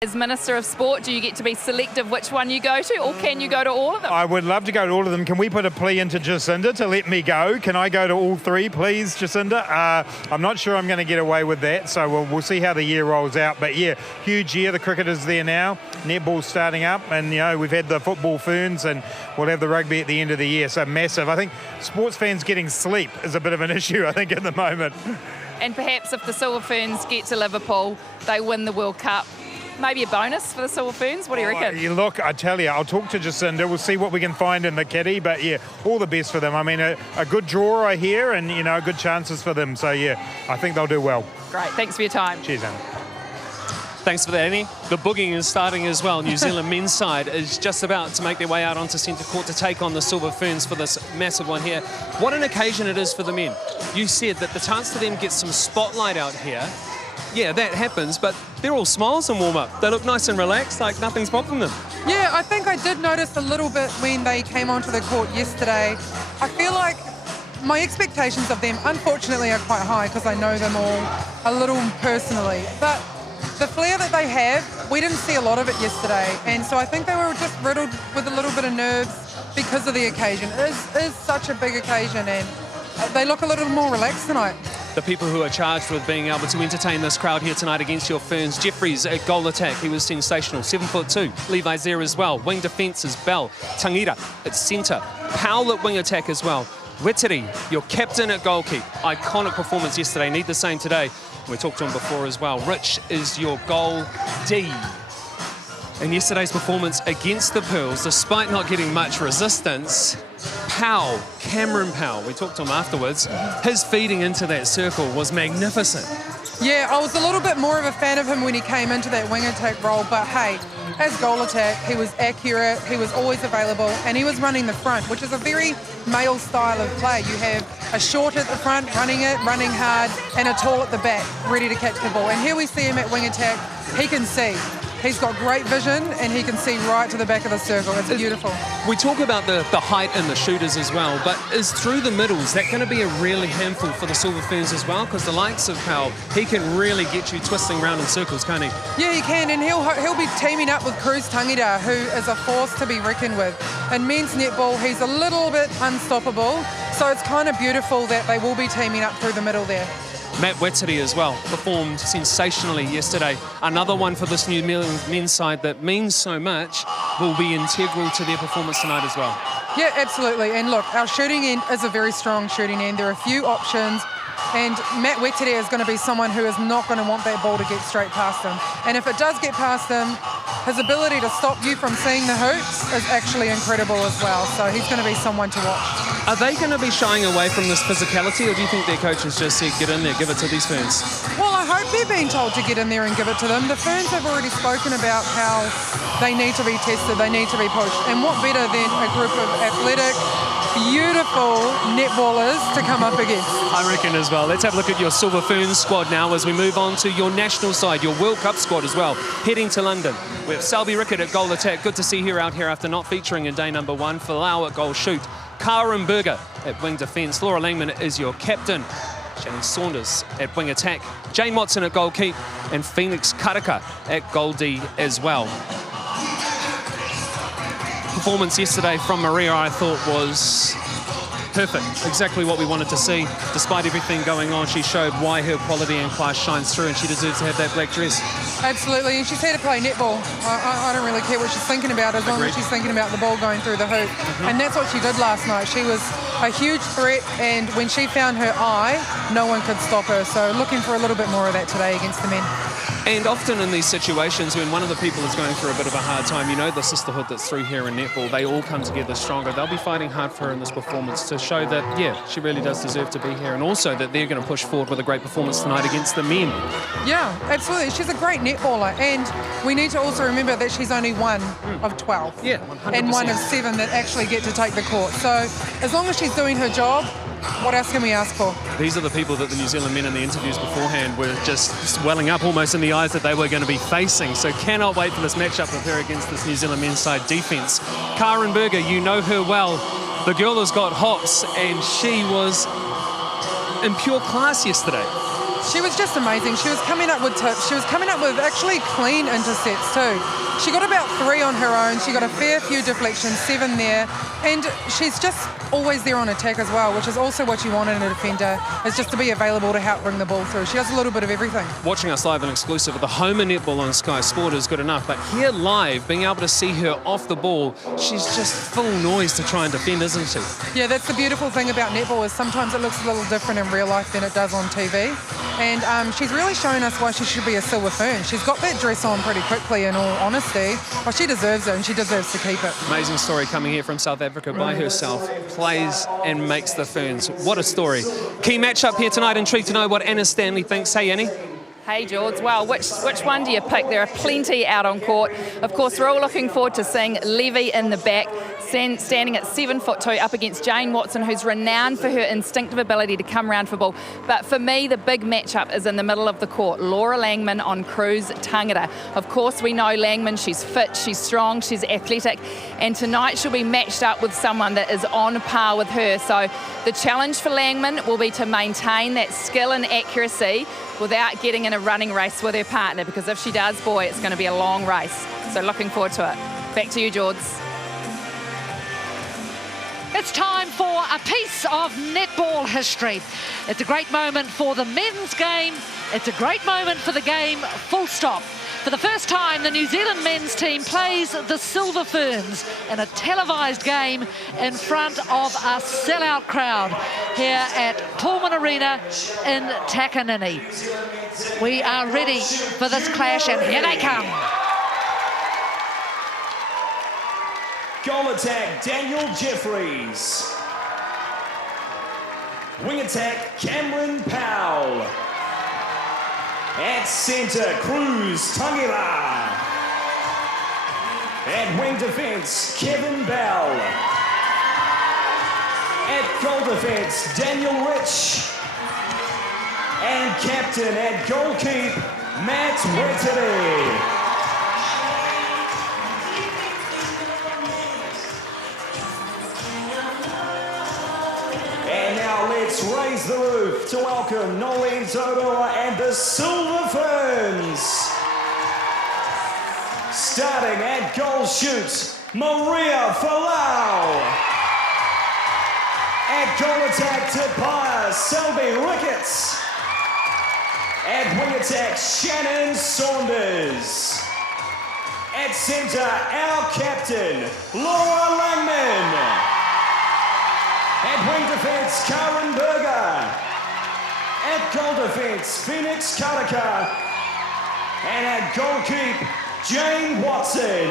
As Minister of Sport, do you get to be selective which one you go to, or can you go to all of them? I would love to go to all of them. Can we put a plea into Jacinda to let me go? Can I go to all three, please, Jacinda? I'm not sure I'm going to get away with that, so we'll see how the year rolls out. But yeah, huge year. The cricket is there now. Netball's starting up, and you know we've had the football ferns, and we'll have the rugby at the end of the year. So massive. I think sports fans getting sleep is a bit of an issue, I think, at the moment. And perhaps if the Silver Ferns get to Liverpool, they win the World Cup. Maybe a bonus for the Silver Ferns? What do you reckon? Look, I tell you, I'll talk to Jacinda. We'll see what we can find in the kitty. But, yeah, all the best for them. I mean, a good draw, I hear, and, you know, good chances for them. So, yeah, I think they'll do well. Great. Thanks for your time. Cheers, Annie. Thanks for that, Annie. The booging is starting as well. New Zealand men's side is just about to make their way out onto centre court to take on the Silver Ferns for this massive one here. What an occasion it is for the men. You said that the chance for them to get some spotlight out here, yeah, that happens, but they're all smiles in warm-up. They look nice and relaxed, like nothing's bothering them. Yeah, I think I did notice a little bit when they came onto the court yesterday. I feel like my expectations of them, unfortunately, are quite high because I know them all a little personally. But the flair that they have, we didn't see a lot of it yesterday. And so I think they were just riddled with a little bit of nerves because of the occasion. It is such a big occasion, and they look a little more relaxed tonight. The people who are charged with being able to entertain this crowd here tonight against your Ferns. Jeffries at goal attack, he was sensational. 7'2". Levi's there as well. Wing defence is Bell. Tangira at centre. Powell at wing attack as well. Weteri, your captain at goalkeep. Iconic performance yesterday. Need the same today. We talked to him before as well. Rich is your goal D. In yesterday's performance against the Pearls, despite not getting much resistance, Powell, Cameron Powell, we talked to him afterwards, his feeding into that circle was magnificent. Yeah, I was a little bit more of a fan of him when he came into that wing attack role, but hey, as goal attack, he was accurate, he was always available, and he was running the front, which is a very male style of play. You have a short at the front, running hard, and a tall at the back, ready to catch the ball. And here we see him at wing attack, he can see. He's got great vision, and he can see right to the back of the circle. It's beautiful. We talk about the height and the shooters as well, but is through the middle, is that going to be a really handful for the Silver Ferns as well? Because the likes of Powell, he can really get you twisting around in circles, can't he? Yeah, he can, and he'll be teaming up with Cruz Tangira, who is a force to be reckoned with. In men's netball, he's a little bit unstoppable, so it's kind of beautiful that they will be teaming up through the middle there. Matt Weteri as well performed sensationally yesterday. Another one for this new men's side that means so much, will be integral to their performance tonight as well. Yeah, absolutely. And look, our shooting end is a very strong shooting end. There are a few options, and Matt Weteri is going to be someone who is not going to want that ball to get straight past him. And if it does get past him, his ability to stop you from seeing the hoops is actually incredible as well. So he's going to be someone to watch. Are they going to be shying away from this physicality, or do you think their coaches just said, get in there, give it to these Ferns? Well, I hope they're being told to get in there and give it to them. The Ferns have already spoken about how they need to be tested, they need to be pushed. And what better than a group of athletic, beautiful netballers to come up against? I reckon as well. Let's have a look at your Silver Ferns squad now as we move on to your national side, your World Cup squad as well, heading to London. We have Selby Rickett at goal attack. Good to see her out here after not featuring in day number 1. Falau at goal shoot. Karen Berger at wing defence. Laura Langman is your captain. Shannon Saunders at wing attack. Jane Watson at goal keep. And Phoenix Karaka at goal D as well. Performance yesterday from Maria, I thought, was perfect. Exactly what we wanted to see. Despite everything going on, she showed why her quality and class shines through, and she deserves to have that black dress. Absolutely, and she's here to play netball. I don't really care what she's thinking about, as long as she's thinking about the ball going through the hoop. And that's what she did last night. She was a huge threat, and when she found her eye, no one could stop her. So looking for a little bit more of that today against the men. And often in these situations, when one of the people is going through a bit of a hard time, you know the sisterhood that's through here in netball, they all come together stronger. They'll be fighting hard for her in this performance to show that, yeah, she really does deserve to be here, and also that they're going to push forward with a great performance tonight against the men. Yeah, absolutely. She's a great netballer, and we need to also remember that she's only one of 12. Yeah, 100%. And one of 7 that actually get to take the court. So as long as she's doing her job, what else can we ask for? These are the people that the New Zealand men in the interviews beforehand were just swelling up almost in the eyes that they were going to be facing. So cannot wait for this matchup with her against this New Zealand men's side defence. Karen Berger, you know her well. The girl has got hops, and she was in pure class yesterday. She was just amazing. She was coming up with tips. She was coming up with actually clean intercepts too. She got about 3 on her own. She got a fair few deflections, 7 there. And she's just always there on attack as well, which is also what you want in a defender, is just to be available to help bring the ball through. She does a little bit of everything. Watching us live and exclusive at the Home and Netball on Sky Sport is good enough, but here live, being able to see her off the ball, she's just full noise to try and defend, isn't she? Yeah, that's the beautiful thing about netball, is sometimes it looks a little different in real life than it does on TV. And she's really shown us why she should be a Silver Fern. She's got that dress on pretty quickly, in all honesty. Well, she deserves it, and she deserves to keep it. Amazing story coming here from South Africa by herself. Plays and makes the Ferns. What a story. Key matchup here tonight. Intrigued to know what Anna Stanley thinks. Hey, Annie. Hey, George. Well, which one do you pick? There are plenty out on court. Of course, we're all looking forward to seeing Levy in the back, standing at 7'2", up against Jane Watson, who's renowned for her instinctive ability to come round for ball. But for me, the big matchup is in the middle of the court. Laura Langman on Cruz Tangata. Of course, we know Langman. She's fit, she's strong, she's athletic. And tonight she'll be matched up with someone that is on par with her. So the challenge for Langman will be to maintain that skill and accuracy without getting in a running race with her partner, because if she does, boy, it's going to be a long race. So looking forward to it. Back to you, George. It's time for a piece of netball history. It's a great moment for the men's game. It's a great moment for the game, full stop. For the first time, the New Zealand men's team plays the Silver Ferns in a televised game in front of a sellout crowd here at Pullman Arena in Takanini. We are ready for this clash, and here they come. Goal attack, Daniel Jeffries. Wing attack, Cameron Powell. At centre, Cruz Tangila. At wing defence, Kevin Bell. At goal defence, Daniel Rich. And captain at goalkeep, Matt Wetterly. And now let's raise the roof to welcome Nolene Todoa and the Silver Ferns. Starting at goal shoot, Maria Falau. At goal attack to Pia, Selby Ricketts. At wing attack, Shannon Saunders. At centre, our captain, Laura Langman. At wing defence, Karen Berger. At goal defence, Phoenix Karaka. And at goalkeep, Jane Watson.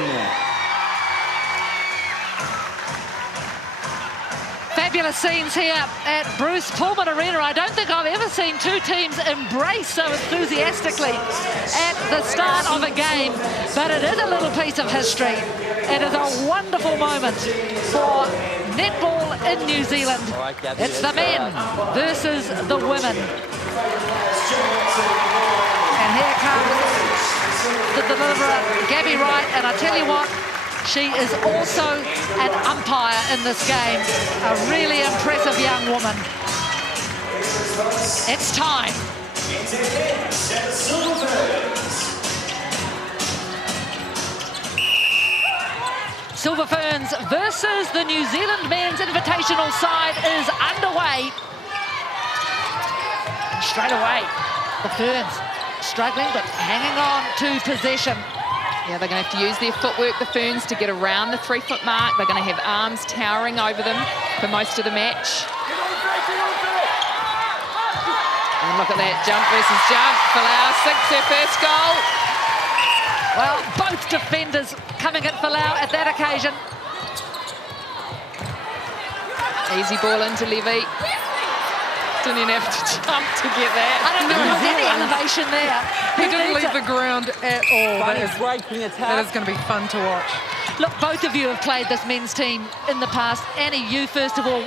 Fabulous scenes here at Bruce Pullman Arena. I don't think I've ever seen two teams embrace so enthusiastically at the start of a game, but it is a little piece of history. It is a wonderful moment for netball in New Zealand. It's the men versus the women. And here comes the deliverer, Gabby Wright, and I tell you what, she is also an umpire in this game. A really impressive young woman. It's time. Silver Ferns versus the New Zealand men's invitational side is underway. And straight away, the Ferns struggling but hanging on to possession. Yeah, they're going to have to use their footwork, the Ferns, to get around the 3-foot mark. They're going to have arms towering over them for most of the match. And look at that, jump versus jump. Falau sinks her first goal. Well, both defenders coming at Falau at that occasion. Easy ball into Levy. Didn't even have to jump to get that. I don't know if there's any elevation there. He didn't leave the ground at all. That is going to be fun to watch. Look, both of you have played this men's team in the past. Annie, you first of all,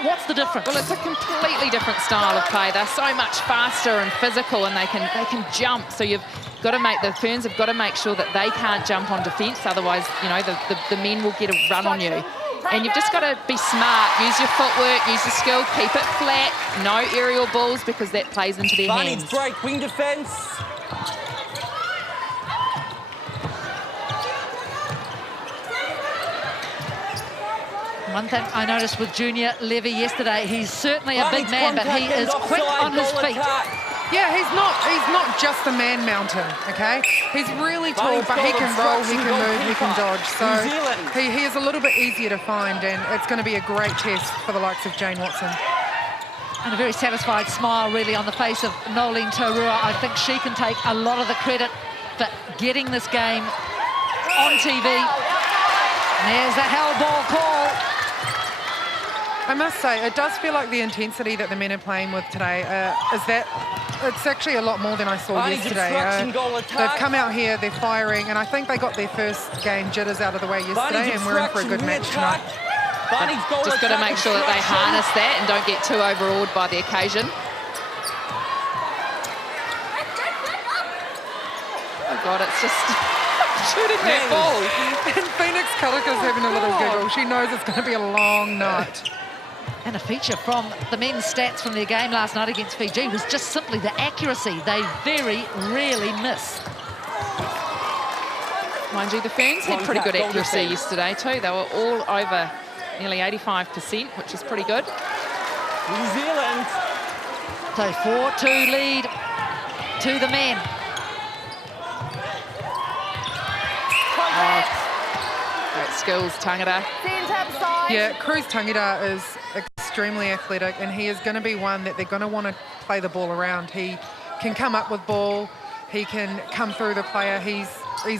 what's the difference? Well, it's a completely different style of play. They're so much faster and physical, and they can jump. So you've got to make, the Ferns have got to make sure that they can't jump on defence. Otherwise, you know, the men will get a run on you. And you've just got to be smart. Use your footwork, use your skill, keep it flat. No aerial balls because that plays into their Barney's hands. break, wing defence. One thing I noticed with Junior Levy yesterday, he's certainly a big man, but he is quick on his feet. Yeah, he's not just a man mountain, okay? He's really tall, but he can roll, he can move, he can dodge. So he is a little bit easier to find, and it's going to be a great test for the likes of Jane Watson. And a very satisfied smile really on the face of Nolene Taurua. I think she can take a lot of the credit for getting this game on TV. And there's the hell ball call. I must say, it does feel like the intensity that the men are playing with today it's actually a lot more than I saw yesterday. They've come out here, they're firing, and I think they got their first game jitters out of the way yesterday, and we're in for a good match tonight. Just got to make sure that they harness that and don't get too overawed by the occasion. Oh God, it's just shooting that ball. And Phoenix Karaka's having a little giggle. She knows it's going to be a long night. And a feature from the men's stats from their game last night against Fiji was just simply the accuracy. They very rarely miss. Mind you, the Ferns had pretty good accuracy yesterday too. They were all over nearly 85%, which is pretty good. New Zealand. So 4-2 lead to the men. Great skills, Tangata. Yeah, Cruz Tangata is extremely athletic, and he is going to be one that they're going to want to play the ball around. He can come up with ball. He can come through the player. He's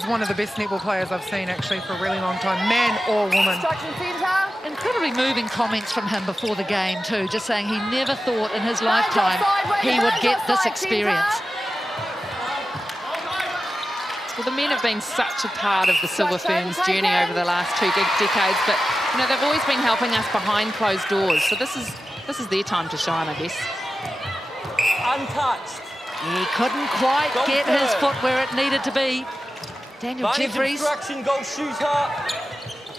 one of the best netball players I've seen actually for a really long time, man or woman. Incredibly moving comments from him before the game too, just saying he never thought in his lifetime he would get this experience. Well, the men have been such a part of the Silver Ferns journey over the last 2 decades, but you know they've always been helping us behind closed doors. So this is their time to shine, I guess. Untouched. He couldn't quite get his foot where it needed to be. Daniel Jeffries. Goal shooter.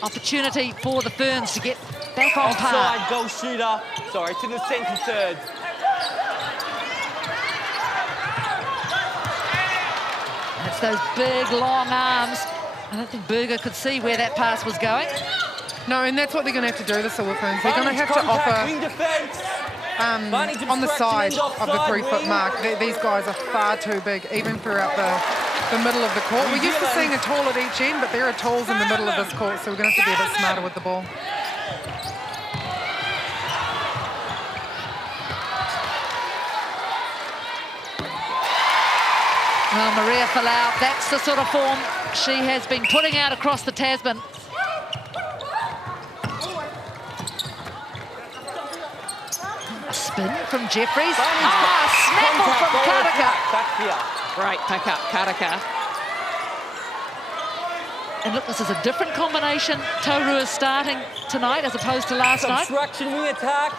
Opportunity for the Ferns to get back on par. Offside, goal shooter. Sorry, to the centre third. And it's those big, long arms. I don't think Berger could see where that pass was going. No, and that's what they're going to have to do, the Silver Ferns. They're going to have to offer on the side of the 3-foot mark. These guys are far too big, even throughout the middle of the court. We're used to seeing a tall at each end, but there are talls in the middle of this court, so we're going to have to be a bit smarter with the ball. Well, Maria Falau, that's the sort of form she has been putting out across the Tasman. A spin from Jeffries. Snaffle from Karaka. Great pick up, Karaka. And look, this is a different combination. Taurua is starting tonight as opposed to last night. Obstruction, wing attack.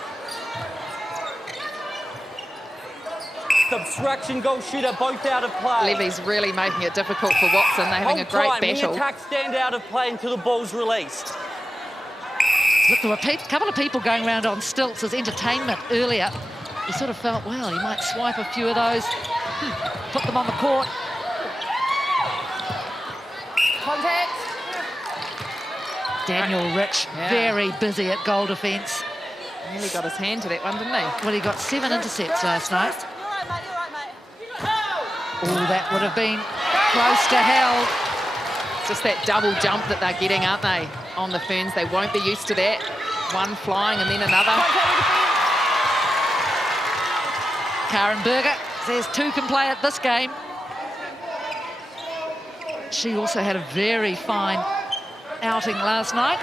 Obstruction, goal shooter, both out of play. Levy's really making it difficult for Watson. They're having a great battle. Wing attack, stand out of play until the ball's released. Look, there were a couple of people going around on stilts as entertainment earlier. You sort of felt, well, you might swipe a few of those, put them on the court. Contact. Daniel Rich, very busy at goal defence. Nearly got his hand to that one, didn't he? Well, he got 7 intercepts last night. Oh, that would have been close to hell. Just that double jump that they're getting, aren't they, on the Ferns? They won't be used to that. One flying and then another. Karen Berger says 2 can play at this game. She also had a very fine outing last night.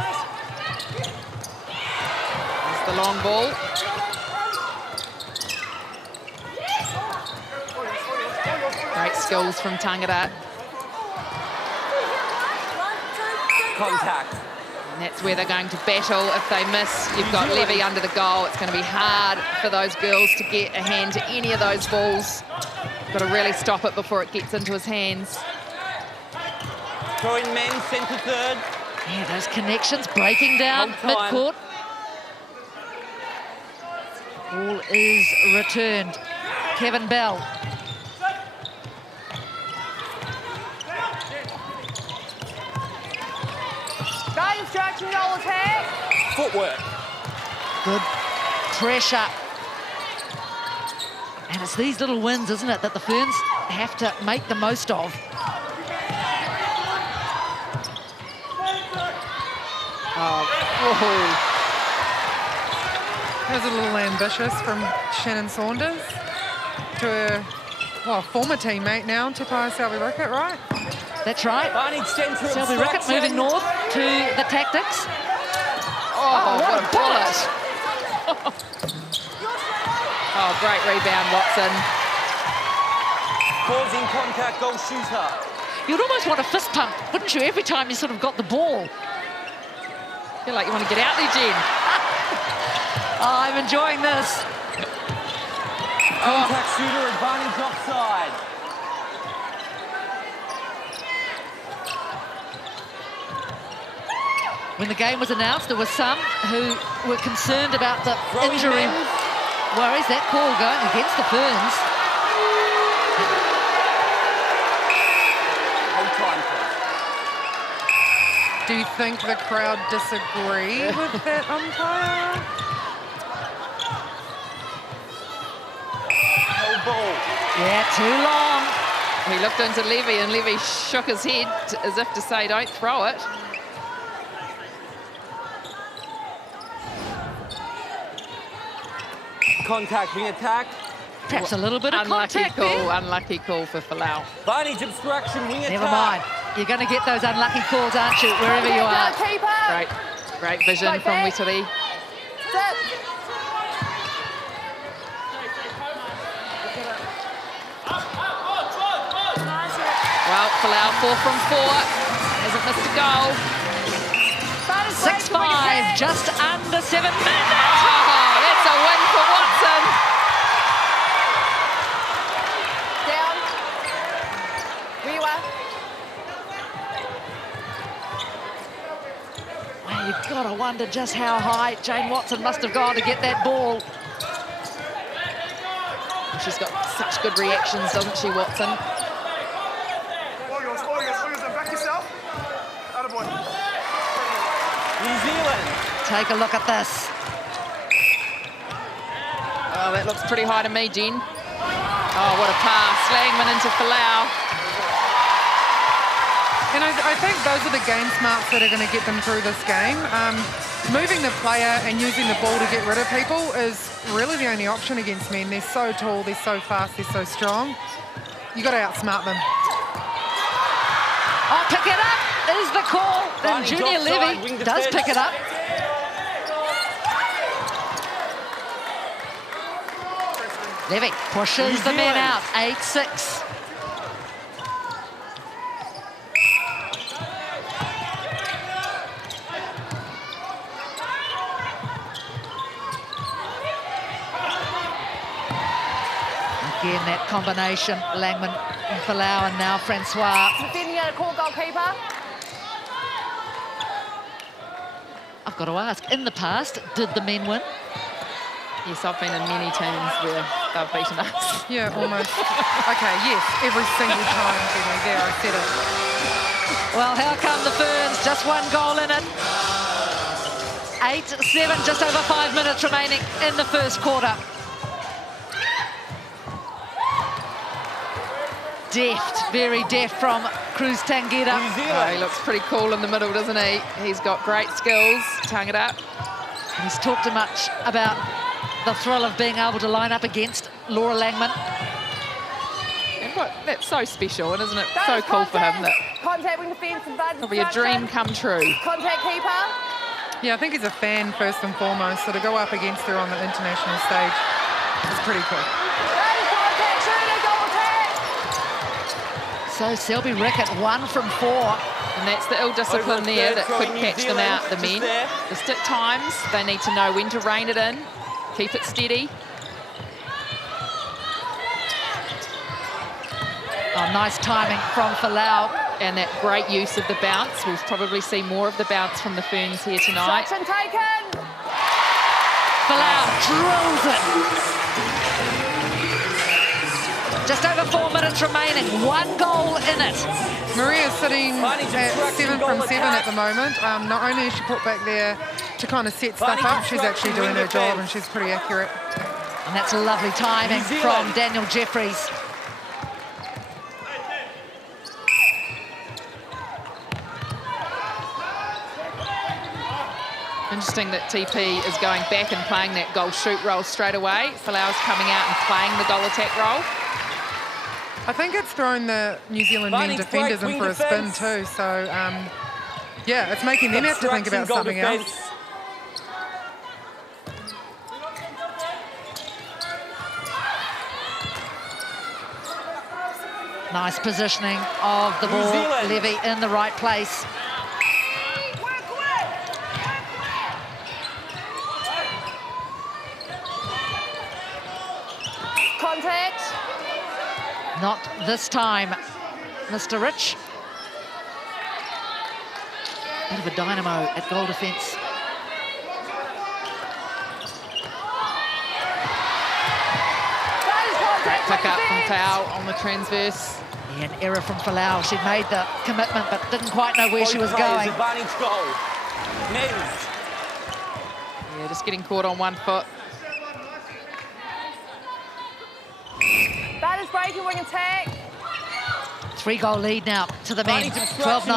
There's the long ball. Great skills from Tangata. Contact. And that's where they're going to battle. If they miss, you've got Levy under the goal. It's going to be hard for those girls to get a hand to any of those balls. Got to really stop it before it gets into his hands. Throwing men, centre third. Yeah, those connections breaking down mid-court. Ball is returned. Kevin Bell. Guy instruction, goal attack. Footwork. Good pressure. And it's these little wins, isn't it, that the Ferns have to make the most of. That was a little ambitious from Shannon Saunders to her, well, former teammate now, Te Pae Selby Rickett, right? That's right. Selby Rickett moving north to the Tactics. Oh, what a bullet. Oh, great rebound, Watson. Causing contact, goal shooter. You'd almost want a fist pump, wouldn't you, every time you sort of got the ball? Feel like you want to get out there, Jen. Oh, I'm enjoying this. Contact shooter, advantage offside. When the game was announced, there were some who were concerned about the injury worries. That call going against the Ferns. Hold time, please. Do you think the crowd disagree with that umpire? No ball. Yeah, too long. He looked into Levy and Levy shook his head as if to say, don't throw it. Contact being attacked. Perhaps a little bit of Unlucky contact call, there. unlucky call for Falau. Advantage obstruction, wing attack. Never mind. You're going to get those unlucky calls, aren't you, wherever you are. Great, great vision Like from that. Weteri. Sit. Well, Falau 4 from 4. Hasn't missed a goal. 6-5, just under 7 minutes. Oh, that's a win for Watson. Down. Where you are. Well, you've got to wonder just how high Jane Watson must have gone to get that ball. She's got such good reactions, doesn't she, Watson? Back yourself. Attaboy. New Zealand. Take a look at this. Oh, that looks pretty high to me, Jen. Oh, what a pass. Langman into Falau. And I think those are the game smarts that are going to get them through this game. Moving the player and using the ball to get rid of people is really the only option against men. They're so tall, they're so fast, they're so strong. You got to outsmart them. Oh, pick it up is the call. And Barney Junior drops side, Levy wing does defense. pick it up. Levy pushes the men out, 8-6. Again, that combination, Langman and Falau, and now Francois. Defending a call goalkeeper. I've got to ask, in the past, did the men win? Yes, I've been in many teams where they've beaten us. Yeah, almost. Okay, yes, every single time, Jenny. There, I said it. Well, how come the Ferns? Just one goal in it. 8-7, just over 5 minutes remaining in the first quarter. Deft, very deft from Cruz Tanguera. New Oh, Zealand. he looks pretty cool in the middle, doesn't he? He's got great skills. Tongue it up. He's talked too much about the thrill of being able to line up against Laura Langman. And what, that's so special, and isn't it so cool for him that Contact wing defence and bud. it'll be a dream come true. Contact keeper. Yeah, I think he's a fan first and foremost, so to go up against her on the international stage is pretty cool. Contact shooter, goal attack. So Selby Rickett, 1 from 4. And that's the ill discipline Over there third, that could throwing New catch them out, the Zealand, men. just Just at times, they need to know when to rein it in, keep it steady. Oh, nice timing from Falau. And that great use of the bounce. We'll probably see more of the bounce from the Ferns here tonight. Instruction taken. Folau drills it. Just over 4 minutes remaining. 1 goal in it. Maria's sitting at 7 from 7 at the moment. Not only is she put back there to kind of set stuff up, she's actually doing her job and she's pretty accurate. And that's lovely timing from Daniel Jeffries. Interesting that TP is going back and playing that goal shoot role straight away. Falau's coming out and playing the goal attack role. I think it's thrown the New Zealand men defenders in for a spin too. So, yeah, it's making them have to think about something else. Nice positioning of the ball. Levy in the right place. Contact. Not this time, Mr. Rich. Bit of a dynamo at goal defence. Great pick up from Tau on the transverse. Yeah, an error from Folau. She made the commitment but didn't quite know where she was going. Advantage goal. Yeah, just getting caught on 1 foot. Batters breaking wing attack. 3-goal lead now to the men. 12-9.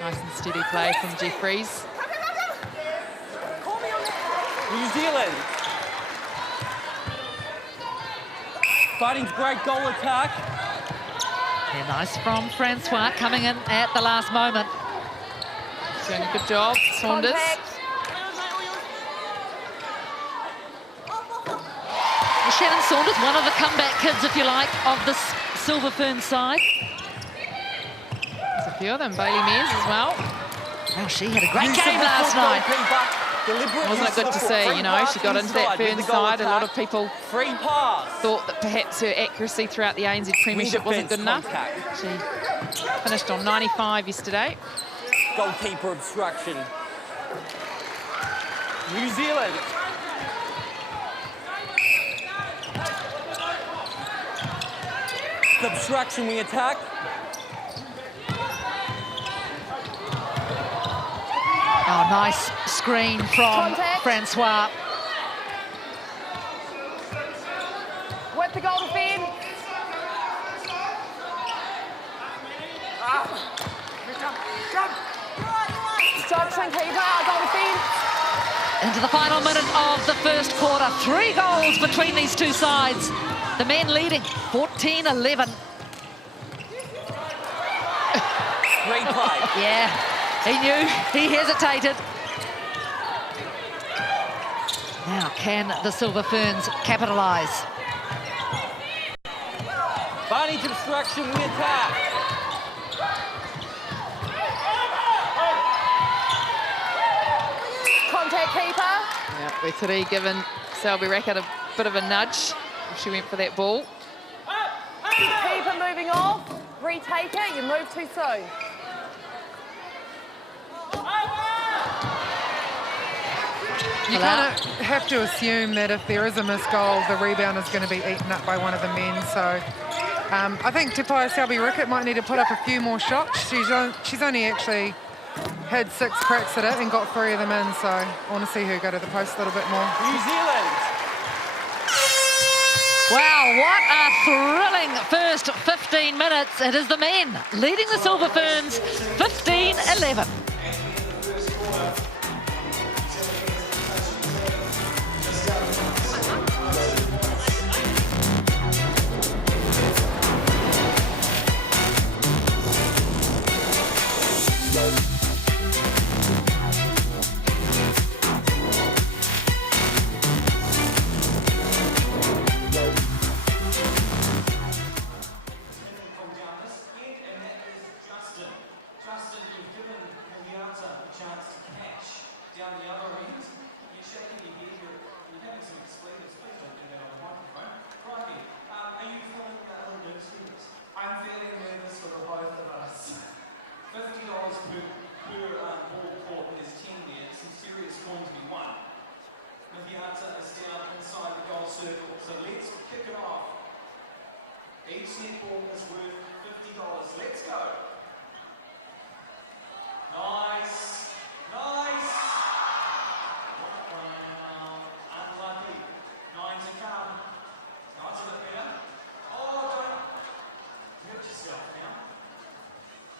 Nice and steady play from Jeffries. New Zealand. Fighting great goal attack. Yeah, nice from Francois coming in at the last moment. Doing a good job, Saunders. Contact. Shannon Saunders, one of the comeback kids, if you like, of this Silver Fern side. There's a few of them, Bailey Mears as well. Well, she had a great game last night. Wasn't it good to see, you know, she got into that Fern side. A lot of people thought that perhaps her accuracy throughout the ANZ Premiership wasn't good enough. She finished on 95 yesterday. Goalkeeper obstruction. New Zealand. Obstruction wing attack. Oh, nice screen from Contact. Francois. With the goal defence. Instruction keeper. Goal defence. Into the final minute of the first quarter. 3 goals between these two sides. The men leading 14-11. Great play. Yeah, he knew, he hesitated. Now, can the Silver Ferns capitalise? Advantage obstruction wing attack. Contact keeper. Yeah, Weteri giving Selby Rackett a bit of a nudge. She went for that ball. Keeper moving off. Retake it. You move too soon. You kind of have to assume that if there is a missed goal, the rebound is going to be eaten up by one of the men. So I think Te Paia Selby Rackett might need to put up a few more shots. She's only actually had 6 cracks at it and got 3 of them in. So I want to see her go to the post a little bit more. New Zealand. Wow, what a thrilling first 15 minutes. It is the men leading the Silver Ferns 15-11. Each netball is worth $50. Let's go. Nice. Nice. Unlucky. 9 to come. Nice a bit better. Oh, don't hurt yourself now.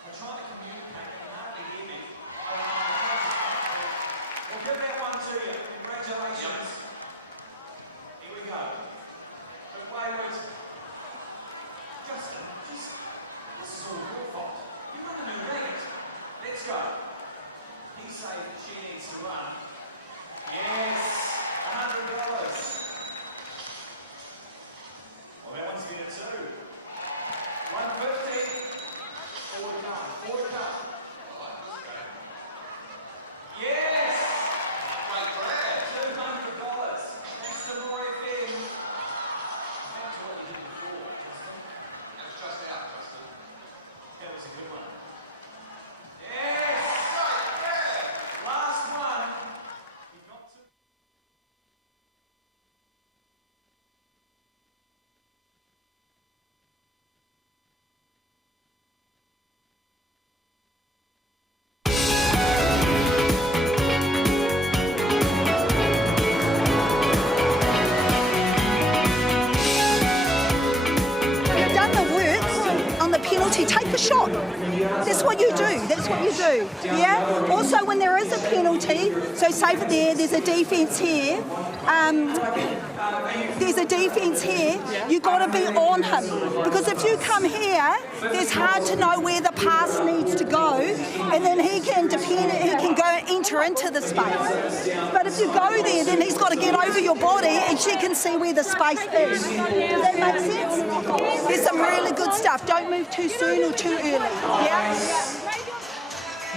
I'm trying to communicate. I can hardly hear me. We'll give that one to you. Congratulations. Here we go. But wayward. Justin, this is all your fault. You run a new racket. Let's go. He saved that she needs to run. Yes, $100. Well, that one's better too. 150. Forward and up. Forward and up. Yes. $200. Thanks to More FM. Back to what you did before, Justin. That was just out, Justin. That was a good one. Yes. Last one. You've got to. You've done the work on the penalty, take the shot. That's what you do. That's what you do. Yeah? Also, when there is a penalty, so say for there's a defence here. There's a defence here. You got to be on him, because if you come here, it's hard to know where the pass needs to go, and then he can go enter into the space. But if you go there, then he's got to get over your body, and she can see where the space is. Does that make sense? There's some really good stuff. Don't move too soon or too early. Yeah.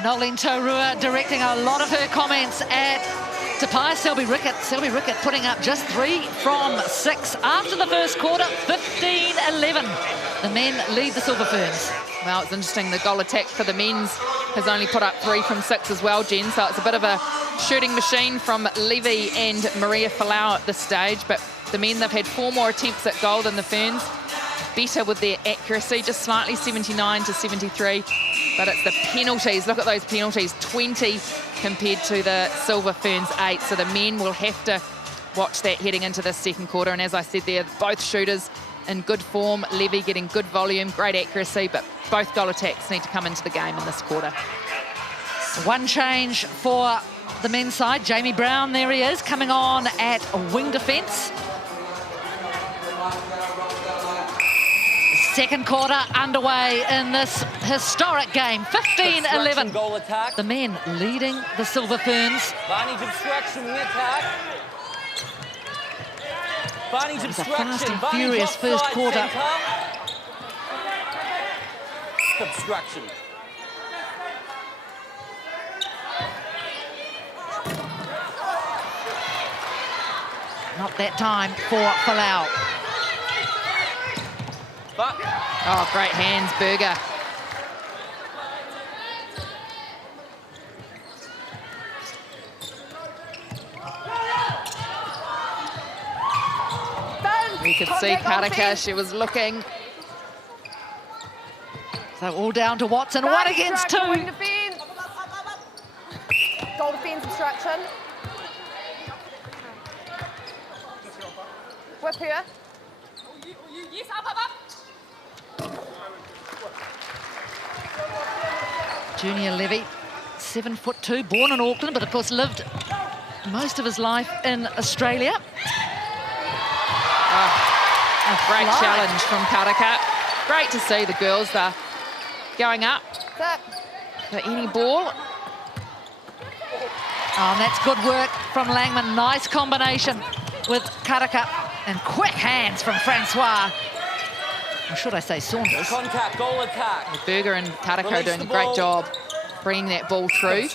Nolene Taurua directing a lot of her comments at Te Pae Selby Rickett. Selby Rickett putting up just 3 from 6 after the first quarter, 15-11. The men lead the Silver Ferns. Well, it's interesting. The goal attack for the men's has only put up 3 from 6 as well, Jen. So it's a bit of a shooting machine from Levy and Maria Folau at this stage. But the men, they've had 4 more attempts at goal than the Ferns. Better with their accuracy, just slightly 79 to 73. But it's the penalties. Look at those penalties, 20 compared to the Silver Ferns 8. So the men will have to watch that heading into this second quarter. And as I said there, both shooters in good form. Levy getting good volume, great accuracy, but both goal attacks need to come into the game in this quarter. One change for the men's side. Jamie Brown, there he is, coming on at wing defence. Second quarter underway in this historic game, 15-11. The men leading the Silver Ferns. Barney's obstruction, wing attack. Barney's obstruction. A fast and furious first quarter. Obstruction. Not that time for Folau. Oh, great hands, Berger. We could see Karaka, she was looking. So all down to Watson, 1 against 2. Wing defence. Goal defence obstruction. Whip here. Yes, up. Junior Levy, 7'2", born in Auckland, but of course lived most of his life in Australia. A great challenge from Karaka. Great to see the girls there going up for any ball. Oh, and that's good work from Langman. Nice combination with Karaka, and quick hands from Francois. Or should I say Saunders? Contact, goal attack. Berger and Karaka doing a great job bringing that ball through.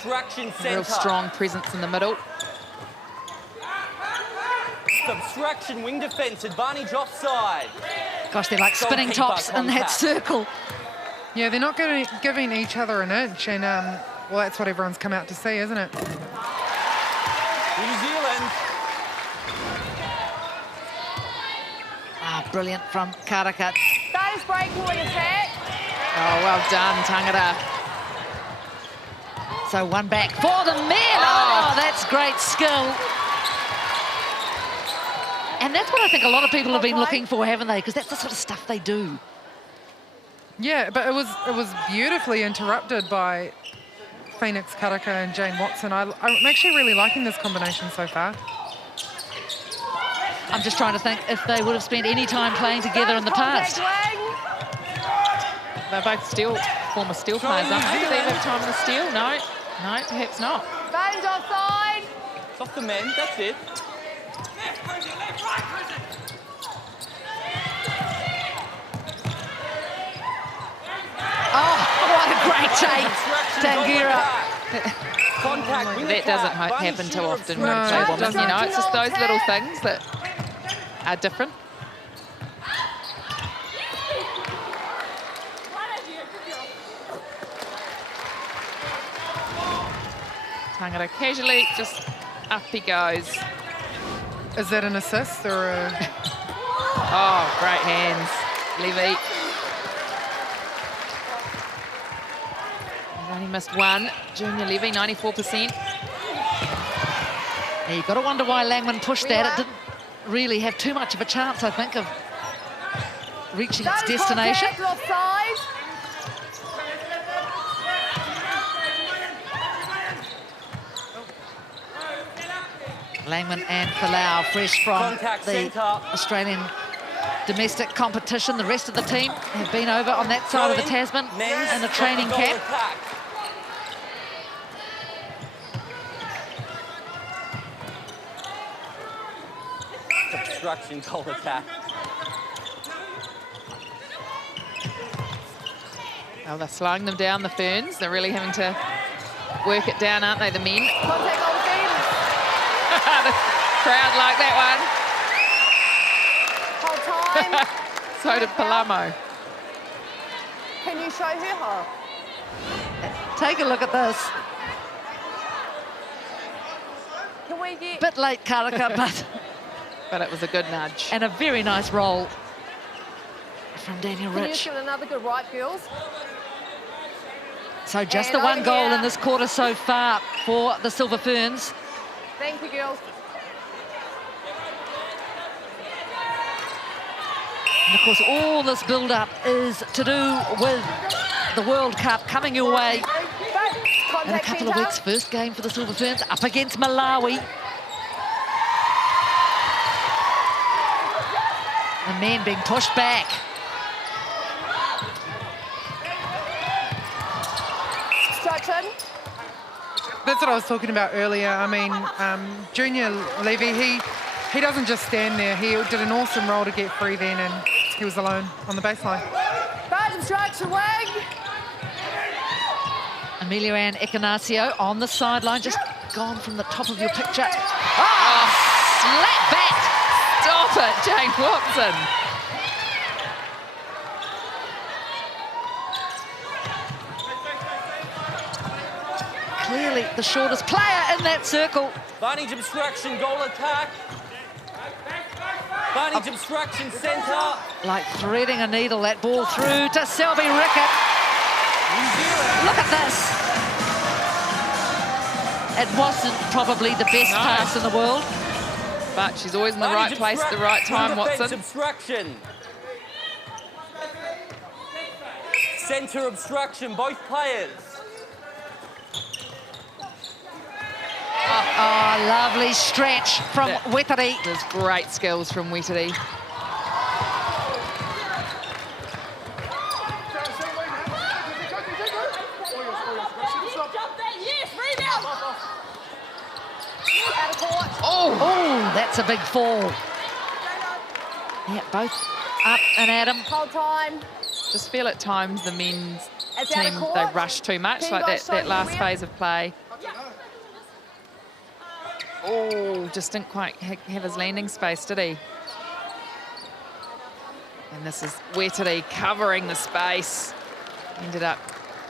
Real strong presence in the middle. Obstruction, wing defence, advantage offside. Gosh, they're like spinning tops in that circle. Yeah, they're not giving each other an inch, and well, that's what everyone's come out to see, isn't it? New Zealand. Ah, brilliant from Karaka. Size, breakaway attack. Oh, well done, Tangata. So one back for the men. Oh, that's great skill. And that's what I think a lot of people have been looking for, haven't they? Because that's the sort of stuff they do. Yeah, but it was beautifully interrupted by Phoenix Karaka and Jane Watson. I'm actually really liking this combination so far. I'm just trying to think if they would have spent any time playing together in the past. They're both former steel players, aren't they? Do they have time in the steel? No, no, perhaps not. Advantage offside. It's off the men, that's it. Oh, what a great take, Tangira. Contact, wing That attack. doesn't Barney happen too Shearer often when No, you play it women, doesn't. you know. It's just those little things that are different. Tangata casually, just up he goes. Is that an assist or a... Oh, great hands, Levy. He's only missed one. Junior Levy, 94%. Yeah, you've got to wonder why Langman pushed that. It didn't really have too much of a chance, I think, of reaching its destination. Offside. Langman and Falau, fresh from Contact the centre. Australian domestic competition. The rest of the team have been over on that side of the Tasman Men's in the training goal camp. attack. Obstruction goal attack. Oh, they're slowing them down, the Ferns. They're really having to work it down, aren't they, the men? Contact on the fence. The crowd like that Hold time. one. So did Palamo. Can you show her? Take a look at this. Can we get... Bit late, Karaka, But it was a good nudge. and a very nice roll from Daniel Can you Rich. give it another good right, girls? So just And the one over goal here. in this quarter so far for the Silver Ferns. Thank you, girls. And of course, all this build-up is to do with the World Cup coming your way in a Contact couple of centre. weeks. First game for the Silver Ferns up against Malawi. The men being pushed back. Obstruction. That's what I was talking about earlier. I mean, Junior Levy, he doesn't just stand there. He did an awesome roll to get free then, and he was alone on the baseline. Bad obstruction, wing. Amelia Ann Echinaccio on the sideline, just gone from the top of your picture. Oh, slap back. Stop it, Jane Watson. Clearly the shortest player in that circle. Barnage obstruction goal attack. Barnage obstruction centre. Like threading a needle, that ball through to Selby Rickett. Look at this. It wasn't probably the best pass in the world. But she's always in the right place at the right time, Watson. Obstruction. Centre obstruction, both players. Oh, lovely stretch from Weteri. There's great skills from Weteri. Oh, that's a big fall. Yeah, both up and at him. Hold time. Just feel at times the men's It's out of team, court. they rush too much, Can you like guys that show last me? phase of play. Oh, just didn't quite have his landing space, did he? And this is Weteri covering the space. Ended up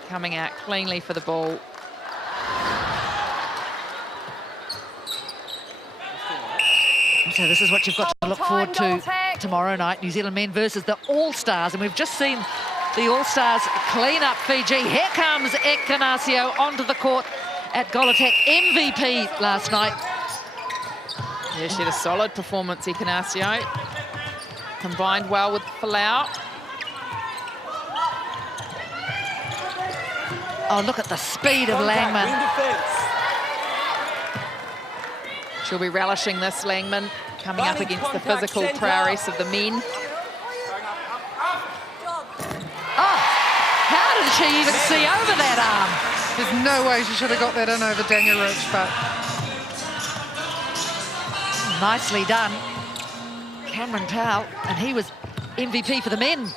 coming out cleanly for the ball. So this is what you've got to look forward to tomorrow night, New Zealand men versus the All-Stars. And we've just seen the All-Stars clean up Fiji. Here comes Ekenasio onto the court at Goal Attack. MVP last night. Yeah, she had a solid performance, Ekenasio. Combined well with Folau. Oh, look at the speed of Langman. She'll be relishing this, Langman, coming up against the Contact physical centre. prowess of the men. Oh, how did she even see over that arm? There's no way she should have got that in over Daniel Rich, but Nicely done. Cameron Powell, and he was MVP for the men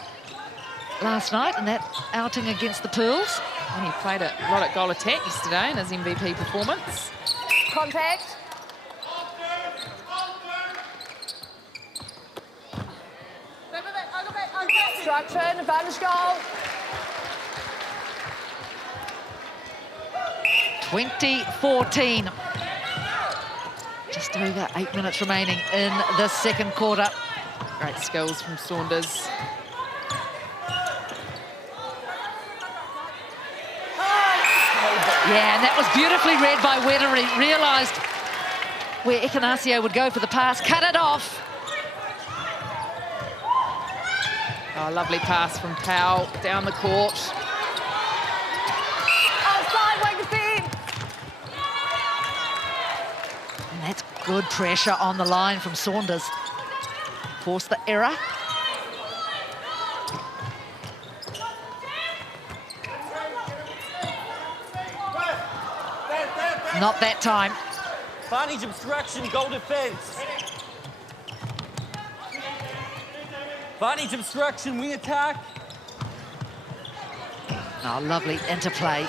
last night in that outing against the Pearls. And he played a lot at Goal Attack yesterday in his MVP performance. Contact. Obstruction, advantage goal. 2014. Just over 8 minutes remaining in the second quarter. Great skills from Saunders. Yeah, and that was beautifully read by Wettery. Realised where Ekenasio would go for the pass, cut it off. Oh, lovely pass from Powell down the court. Outside, wing defence. And that's good pressure on the line from Saunders. Force the error. Not that time. Advantage obstruction, goal defence. Advantage obstruction, wing attack. Oh, lovely interplay.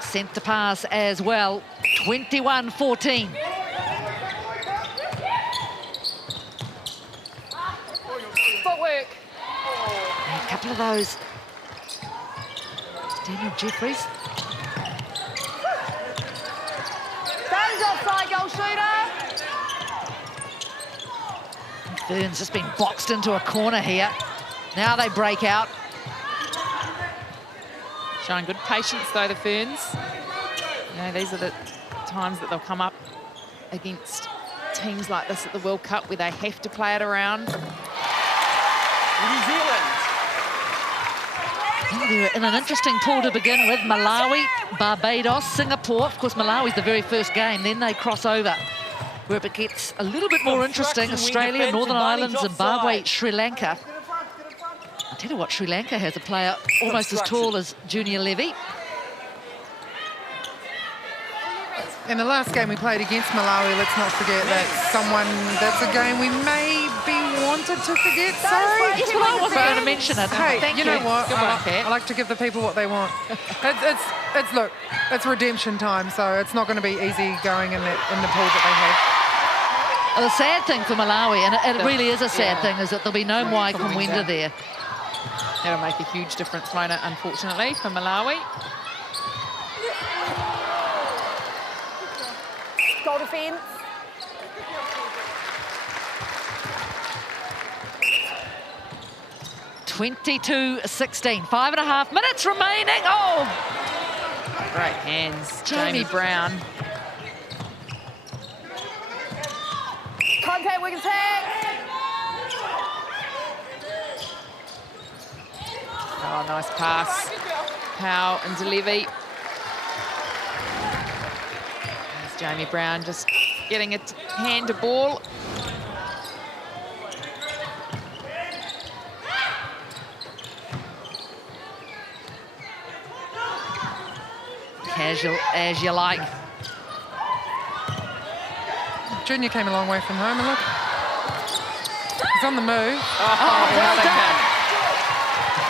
Sent to pass as well. 21-14. Footwork. And a couple of those. Daniel Jeffries. Dan's offside, goal shooter. Ferns just been boxed into a corner here. Now they break out. Showing good patience, though, the Ferns. You know, these are the times that they'll come up against teams like this at the World Cup where they have to play it around. New Zealand. Oh, they were in an interesting pool to begin with. Malawi, Barbados, Singapore. Of course, Malawi's the very first game. Then they cross over where it gets a little bit more interesting. Australia, Northern Ireland, Zimbabwe, Sri Lanka. I'll tell you what, Sri Lanka has a player almost as tall as Junior Levy. in the last game we played against Malawi, let's not forget that's a game we maybe wanted to forget. Sorry. Yes, well, I wasn't going to mention it. Hey, Thank you know what? Good work, Pat. I like to give the people what they want. Look, it's redemption time, so it's not going to be easy going in the pool that they have. The sad thing for Malawi, and it really is a sad thing, is that there'll be no Mai Kumwenda there. That'll make a huge difference, Mona, unfortunately, for Malawi. Goal defence. (22-16). 5.5 minutes remaining. Oh! Great hands, Jamie Brown. Contact, we can take. Oh, nice pass. Powell and Levy. There's Jamie Brown just getting a hand to ball. Casual as you like. Junior came a long way from home, and look, he's on the move. Oh, Well done.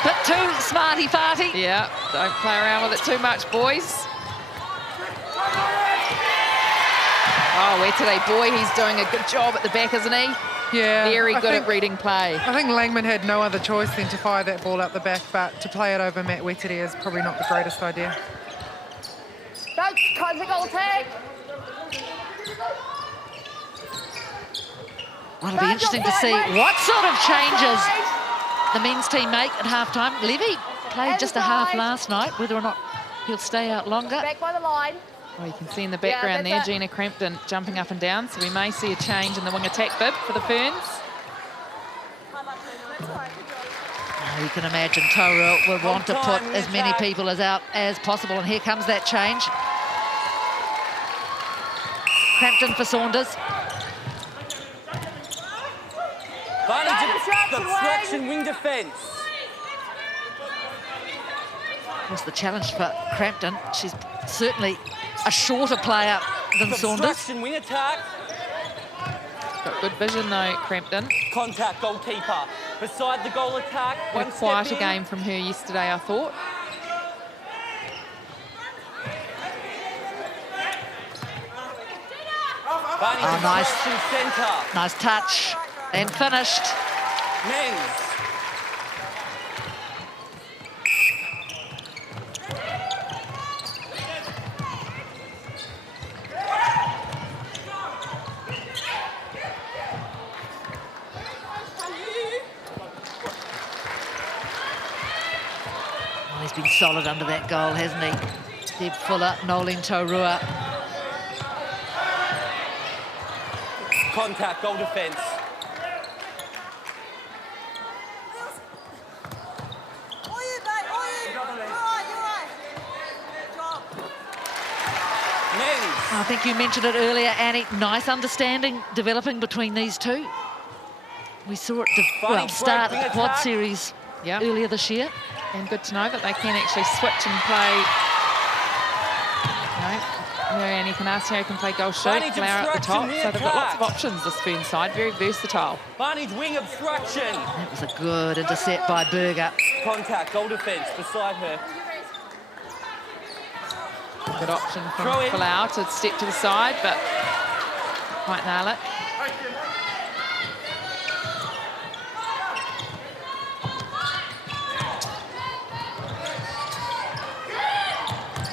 Bit too smarty-farty. Yeah, don't play around with it too much, boys. Oh, where today, boy, he's doing a good job at the back, isn't he? Yeah, Very I good think- at reading play. I think Langman had no other choice than to fire that ball up the back, but to play it over Matt Wettery is probably not the greatest idea. Go. Contact goal tag. Well, it'll be interesting to see what sort of changes the men's team make at halftime. Levy played just a half last night. Whether or not he'll stay out longer. Back by the line. Well, you can see in the background there, Gina Crampton jumping up and down, so we may see a change in the wing attack bib for the Ferns. You can imagine Taurua will want to put as many people out as possible, and here comes that change. Crampton for Saunders. Obstruction, wing defence. Of course, the challenge for Crampton, she's certainly a shorter player than Saunders. Obstruction, wing attack. Got good vision though, Crampton. Contact, goalkeeper. Beside the goal attack. A quieter game from her yesterday, I thought. Oh, nice touch and finished. Men's. Oh, he's been solid under that goal, hasn't he? Deb Fuller, Nolene Taurua. Contact, goal defence. I think you mentioned it earlier, Annie. Nice understanding developing between these two. We saw it start at the Quad Series earlier this year. And good to know that they can actually switch and play. Marianne Canasio can play goal shoot, Flower at the top. So they've got lots of options, this Fern side. Very versatile. Barney's wing obstruction. That was a good intercept by Berger. Contact, goal defence beside her. Good option from Flower to step to the side, but might nail it.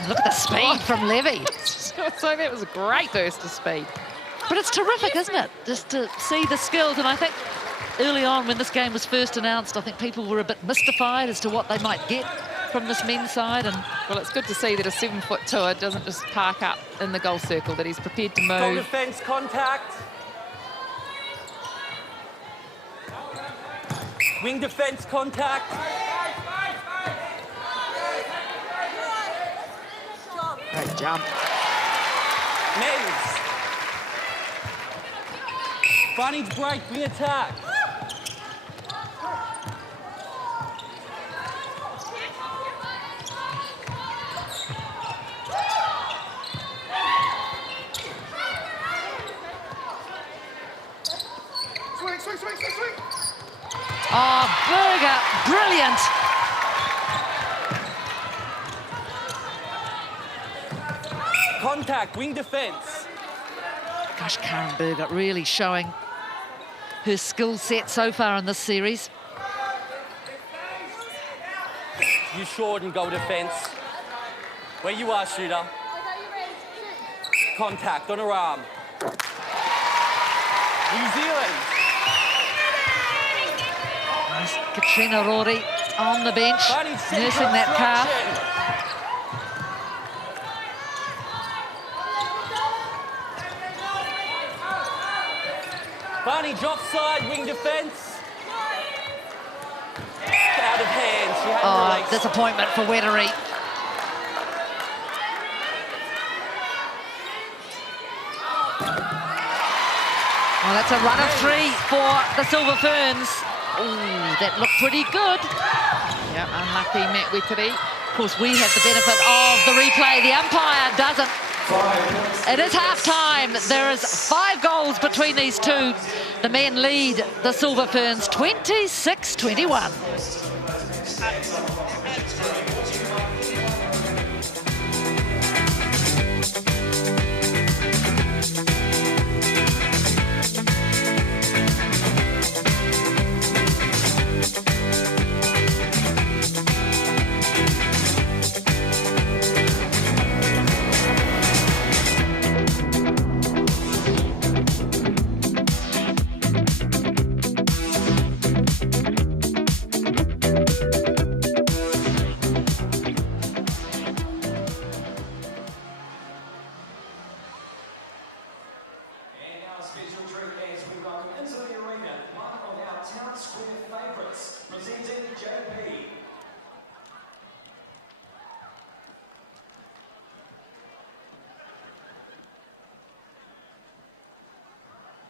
Look at the speed from Levy. So that was a great burst of speed. But it's terrific, isn't it? Just to see the skills. And I think early on when this game was first announced, I think people were a bit mystified as to what they might get from this men's side. And well, it's good to see that a 7-foot tour doesn't just park up in the goal circle, that he's prepared to move. Goal defence, contact. Wing defence, contact. Great jump. Men's. Barney's break, wing attack. Swing. Oh, Berger, brilliant. Contact, wing defence. Gosh, Karen Berger really showing her skill set so far in this series. You short and goal defence. Where you are, shooter. Contact on her arm. New Zealand. Nice. Katrina Rory on the bench, nursing that calf. Barney drop side, wing defence. Out of hand, she had released. Disappointment for Wettery. Well, that's a run of 3 for the Silver Ferns. Ooh, that looked pretty good. Yeah, unlucky Matt Wettery. Of course, we have the benefit of the replay. The umpire doesn't. It is half-time. There is 5 goals between these two. The men lead the Silver Ferns 26-21. special treat as we welcome into the arena one of our Town Square favourites, presenting JP.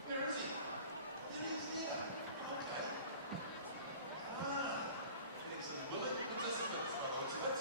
Where is he? He's there. Okay. Excellent. Willing participants by the looks of it.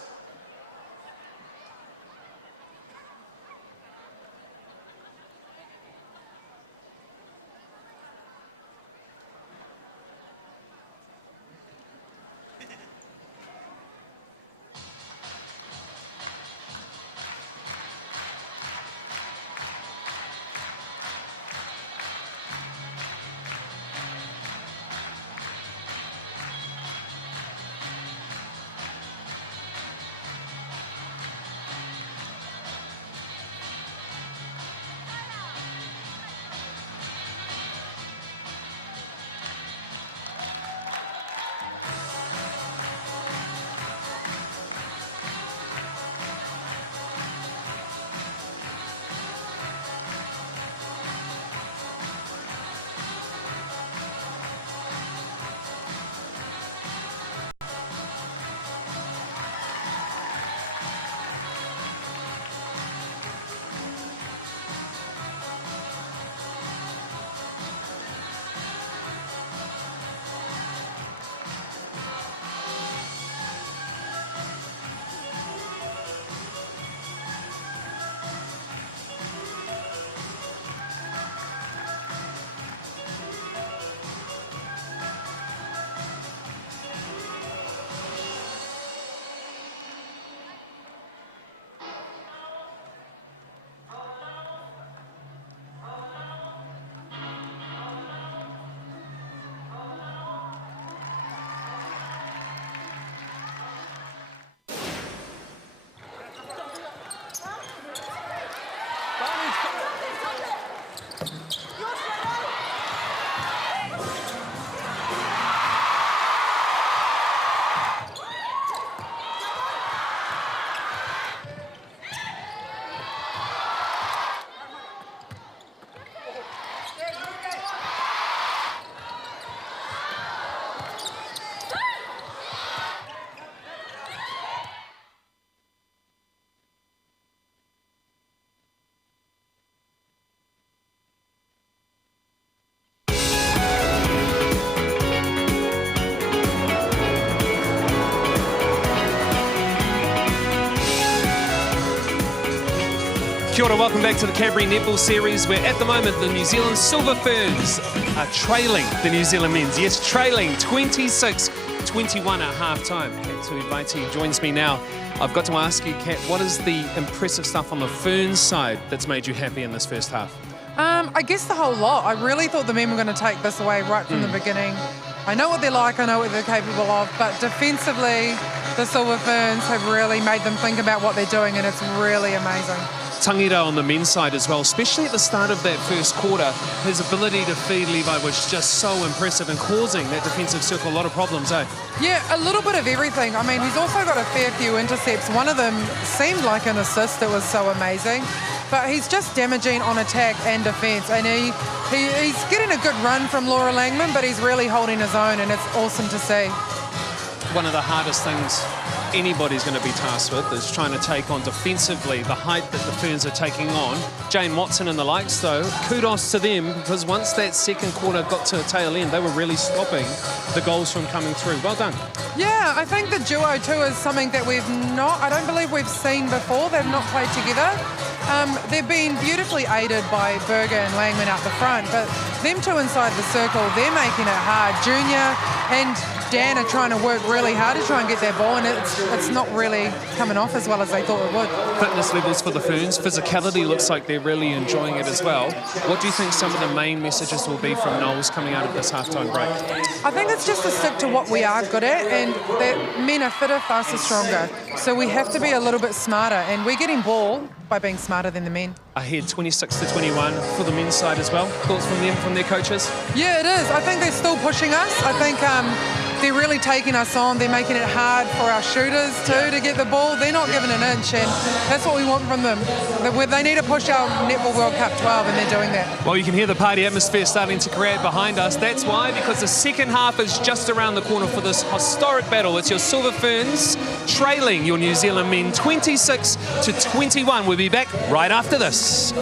Kia ora, welcome back to the Cadbury Netball Series, where at the moment the New Zealand Silver Ferns are trailing the New Zealand Men's. Yes, trailing 26-21 at half-time. Kat Tuivai joins me now. I've got to ask you, Kat, what is the impressive stuff on the Ferns side that's made you happy in this first half? I guess the whole lot. I really thought the men were going to take this away right from the beginning. I know what they're like, I know what they're capable of, but defensively, the Silver Ferns have really made them think about what they're doing, and it's really amazing. Tangira on the men's side as well, especially at the start of that first quarter. His ability to feed Levi was just so impressive and causing that defensive circle a lot of problems, eh? Yeah, a little bit of everything. I mean, he's also got a fair few intercepts. One of them seemed like an assist that was so amazing. But he's just damaging on attack and defence. And he's getting a good run from Laura Langman, but he's really holding his own, and it's awesome to see. One of the hardest things anybody's going to be tasked with is trying to take on defensively the height that the Ferns are taking on. Jane Watson and the likes, though, kudos to them, because once that second quarter got to a tail end, they were really stopping the goals from coming through. Well done. Yeah, I think the duo too is something that I don't believe we've seen before. They've not played together. They've been beautifully aided by Berger and Langman out the front, but them two inside the circle, they're making it hard. Junior and Dan are trying to work really hard to try and get their ball, and it's not really coming off as well as they thought it would. Fitness levels for the Ferns, physicality looks like they're really enjoying it as well. What do you think some of the main messages will be from Knowles coming out of this halftime break? I think it's just to stick to what we are good at, and that men are fitter, faster, stronger. So we have to be a little bit smarter, and we're getting ball by being smarter than the men. Ahead 26-21 for the men's side as well. Thoughts from them, from their coaches? Yeah, it is. I think they're still pushing us. I think they're really taking us on. They're making it hard for our shooters too to get the ball. They're not giving an inch, and that's what we want from them. They need to push our Netball World Cup 12, and they're doing that. Well, you can hear the party atmosphere starting to create behind us. That's why, because the second half is just around the corner for this historic battle. It's your Silver Ferns trailing your New Zealand men 26-21. We'll be back right after this.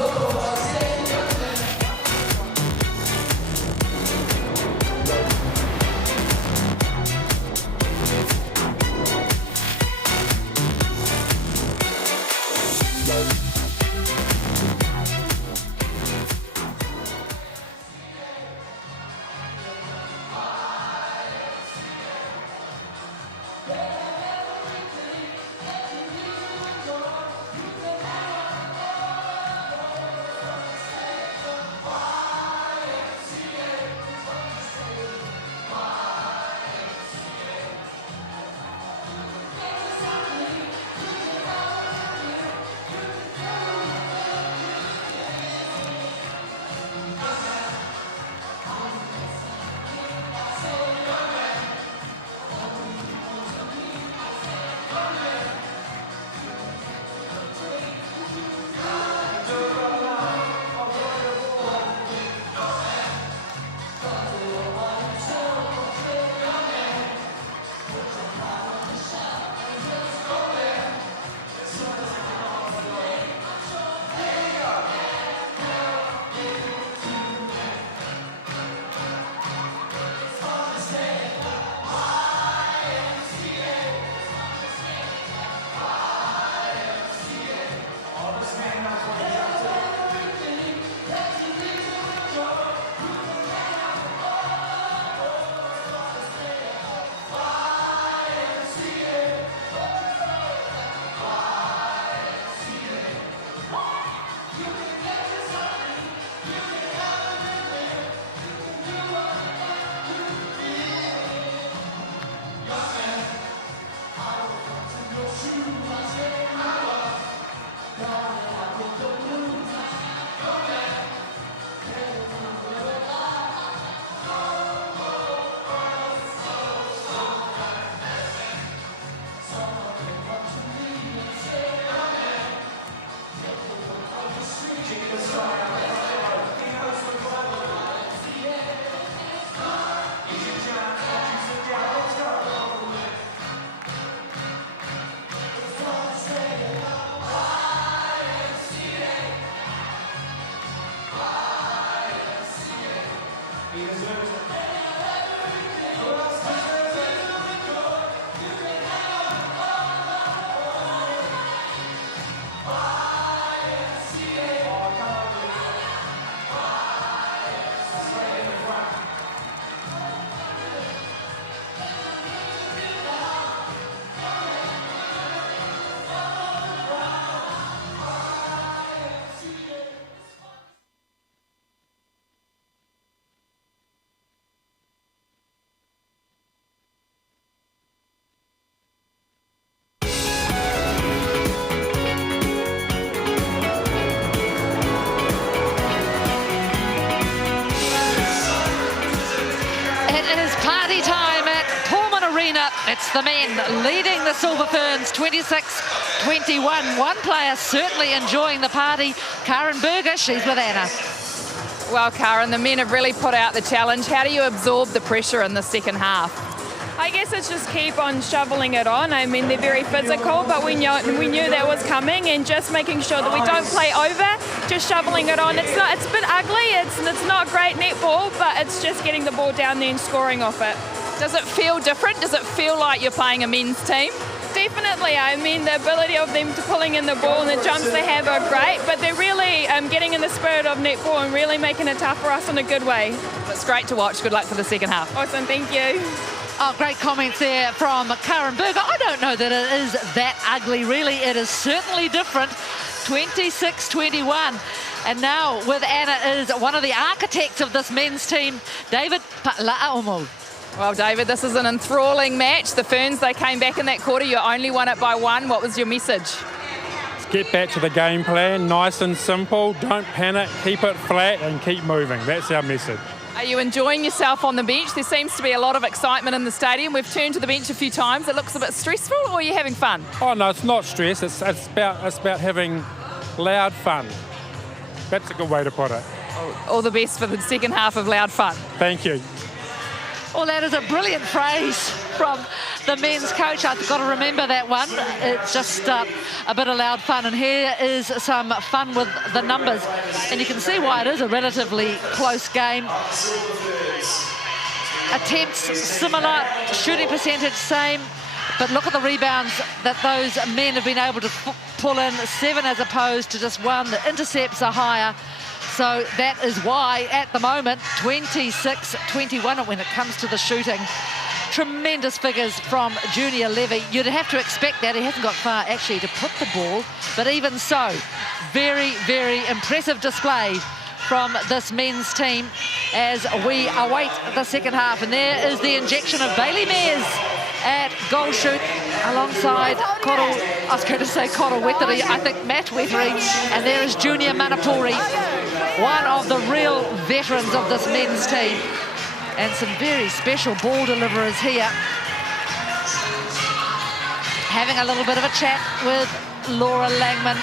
It's the men leading the Silver Ferns 26-21. One player certainly enjoying the party, Karen Berger. She's with Anna. Well, Karen, the men have really put out the challenge. How do you absorb the pressure in the second half? I guess it's just keep on shoveling it on. I mean, they're very physical, but we knew that was coming, and just making sure that we don't play over, just shoveling it on. It's been ugly. It's not great netball, but it's just getting the ball down there and scoring off it. Does it feel different? Does it feel like you're playing a men's team? Definitely. I mean, the ability of them to pulling in the ball and the jumps they have are great, but they're really getting in the spirit of netball and really making it tough for us in a good way. It's great to watch. Good luck for the second half. Awesome. Thank you. Oh, great comments there from Karen Berger. I don't know that it is that ugly, really. It is certainly different. 26-21. And now with Anna is one of the architects of this men's team, David Pa'la'aumu. Well, David, this is an enthralling match. The Ferns, they came back in that quarter. You only won it by one. What was your message? Let's get back to the game plan. Nice and simple. Don't panic. Keep it flat and keep moving. That's our message. Are you enjoying yourself on the bench? There seems to be a lot of excitement in the stadium. We've turned to the bench a few times. It looks a bit stressful, or are you having fun? Oh no, it's not stress. It's about having loud fun. That's a good way to put it. All the best for the second half of Loud Fun. Thank you. Well, that is a brilliant phrase from the men's coach. I've got to remember that one. It's just a bit of loud fun. And here is some fun with the numbers. And you can see why it is a relatively close game. Attempts similar, shooting percentage same. But look at the rebounds that those men have been able to pull in, 7 as opposed to just 1. The intercepts are higher. So that is why, at the moment, 26-21 when it comes to the shooting. Tremendous figures from Junior Levy. You'd have to expect that. He hasn't got far, actually, to put the ball. But even so, very, very impressive display from this men's team as we await the second half. And there is the injection of Bailey Mears at goal shoot alongside Koro, I was going to say Koro Wethery, I think Matt Wethery, and there is Junior Manapuri, one of the real veterans of this men's team, and some very special ball deliverers here. Having a little bit of a chat with Laura Langman.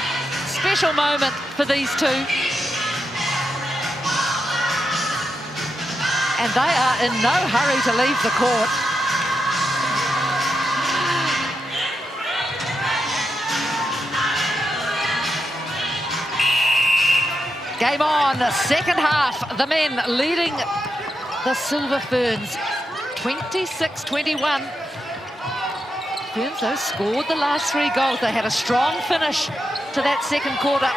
Special moment for these two. And they are in no hurry to leave the court. Game on, second half. The men leading the Silver Ferns, 26-21. Ferns, though, scored the last 3 goals. They had a strong finish to that second quarter.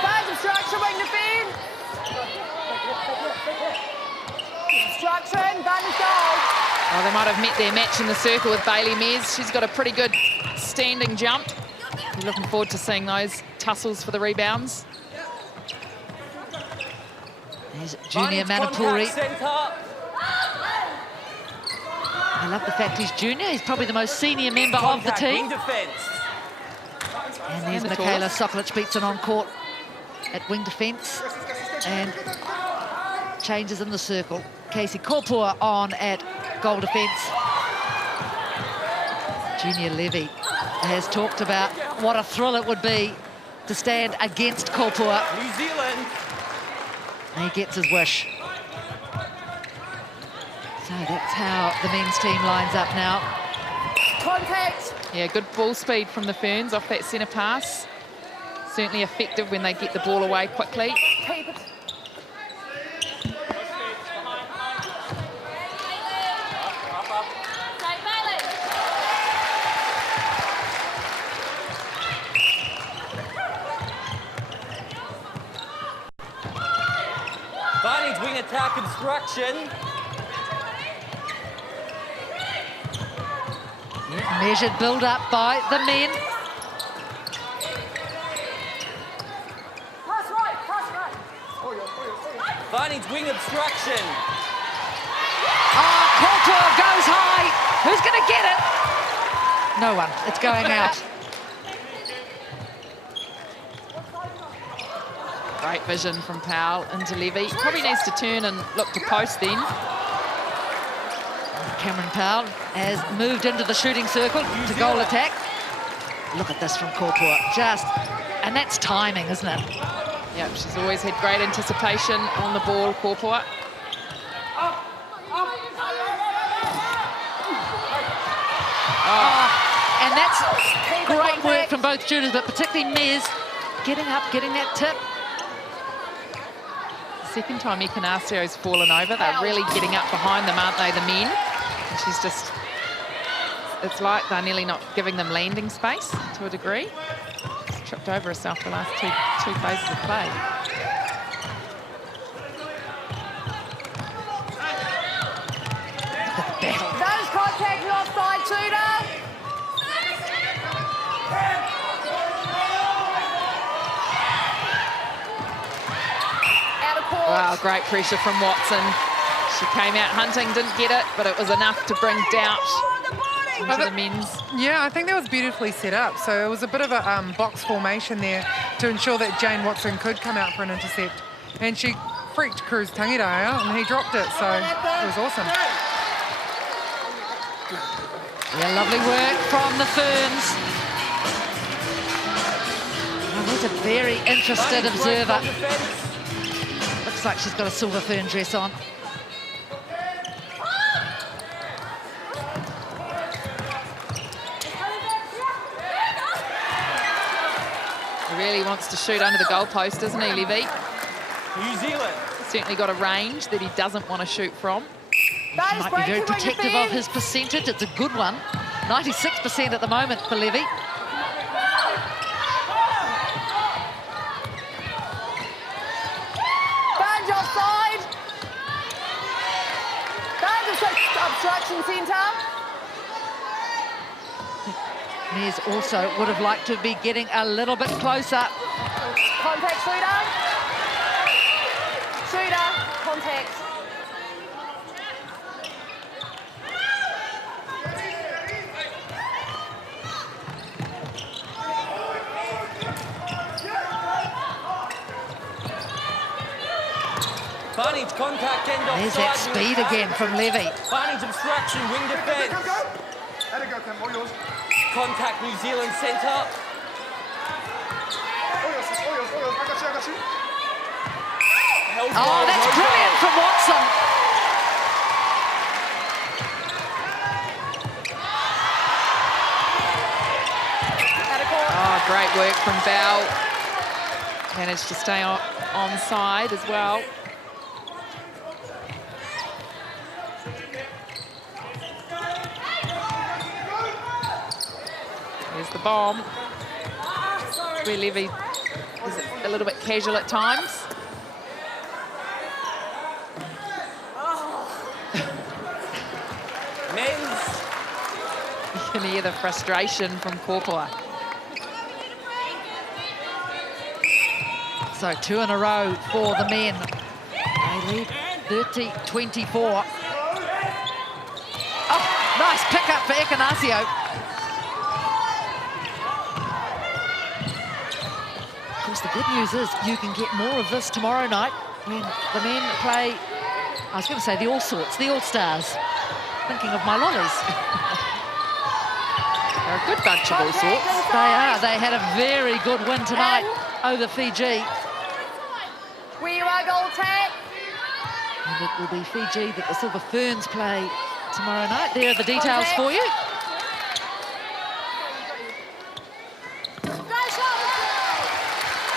Fans obstruction, wing defend. Obstruction, done goal. Oh, they might have met their match in the circle with Bailey Mears. She's got a pretty good standing jump. We're looking forward to seeing those tussles for the rebounds. There's Junior Manapuri. I love the fact he's junior. He's probably the most senior member of the team. And there's Michaela Sokolic beats it on court at wing defence. And changes in the circle. Casey Korpua on at goal defence. Junior Levy has talked about what a thrill it would be to stand against Korpua. New Zealand. And he gets his wish. So that's how the men's team lines up now. Contact. Yeah, good ball speed from the Ferns off that centre pass. Certainly effective when they get the ball away quickly. Keep it. Barney's wing attack obstruction. Yeah, measured build-up by the men. Pass right, pass right. Barney's wing obstruction. Oh, Korpua goes high. Who's going to get it? No one. It's going out. Great vision from Powell into Levy. Probably needs to turn and look to post then. Cameron Powell has moved into the shooting circle to goal attack. Look at this from Korpua. And that's timing, isn't it? Yep, she's always had great anticipation on the ball, Korpua. And that's great work from both shooters, but particularly Mez getting up, getting that tip. Second time Ecanasio's fallen over. They're really getting up behind them, aren't they, the men? And she's just, it's like they're nearly not giving them landing space to a degree. She's tripped over herself the last two phases of play. Those contact, not offside, shooter. Out of court. Wow, great pressure from Watson. She came out hunting, didn't get it, but it was enough to bring doubt into the men's. Yeah, I think that was beautifully set up. So it was a bit of a box formation there to ensure that Jane Watson could come out for an intercept. And she freaked Cruz Tangira out and he dropped it, so it was awesome. Yeah, lovely work from the Ferns. Oh, there's a very interested observer. Looks like she's got a silver Fern dress on. He really wants to shoot under the goalpost, doesn't he, Levy? New Zealand. Certainly got a range that he doesn't want to shoot from. He might be very protective of his percentage. It's a good one. 96% at the moment for Levy. Banj offside. Banj obstruction centre. Mears also would have liked to be getting a little bit closer. Contact, shooter. Shooter, contact. Barnage contact end offside. There's that speed again from Levy. Barnage obstruction, wing defence. Contact New Zealand centre. Oh, that's brilliant from Watson. Oh, great work from Bell. Managed to stay onside as well. There's the bomb. Where Levy is a little bit casual at times. Men's. You can hear the frustration from Korpua. So 2 in a row for the men. They lead 30-24. Oh, nice pick up for Ekenasio. Of course, the good news is you can get more of this tomorrow night when the men play, I was going to say the All Sorts, the All Stars. Thinking of my lollies. They're a good bunch of All Sorts. They are. They had a very good win tonight over Fiji. Where you are, goal attack. And it will be Fiji that the Silver Ferns play tomorrow night. There are the details for you.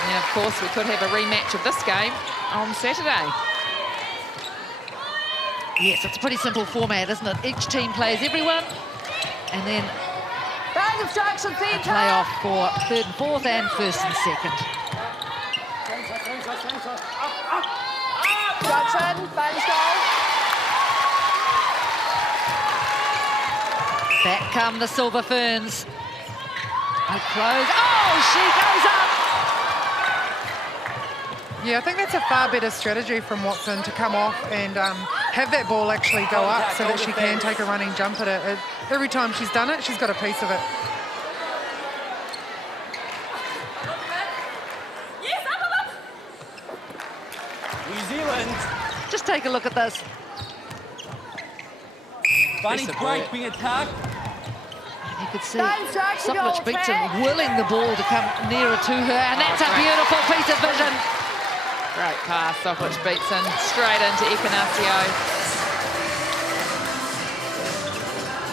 And of course, we could have a rematch of this game on Saturday. Yes, it's a pretty simple format, isn't it? Each team plays everyone, and then Banj obstruction a centre. playoff for 3rd and 4th and 1st and 2nd. Obstruction, Banj goal. Back come the Silver Ferns. They close. Oh, she goes up. Yeah, I think that's a far better strategy from Watson to come off and have that ball actually go up so that she can take a running jump at it. Every time she's done it, she's got a piece of it. New Zealand. Just take a look at this. Barnage break being attacked. You could see Obstruction, goal Sopwith Beaton attack. willing the ball to come nearer to her, and that's a beautiful piece of vision. Great pass, Sopwith Beatson straight into Ekenasio.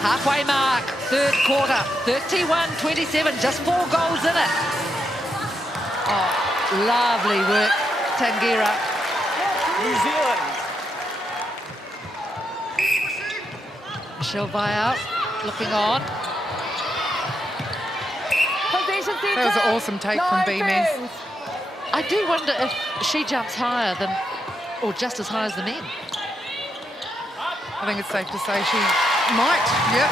Halfway mark, 3rd quarter, 31-27, just 4 goals in it. Oh, lovely work, Tangira. New Zealand. Michelle Vial looking on. Possession centre. That was an awesome take from B-Mez. I do wonder if she jumps higher than, or just as high as the men. I think it's safe to say she might. Yeah,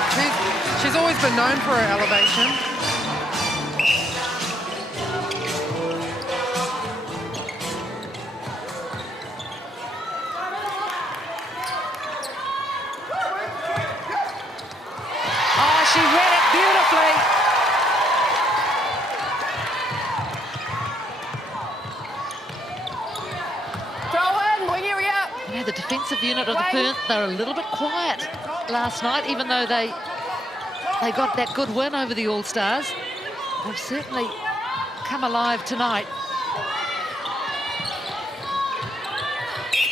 she's always been known for her elevation. the defensive unit of the Ferns, they're a little bit quiet last night, even though they got that good win over the All-Stars. They've certainly come alive tonight.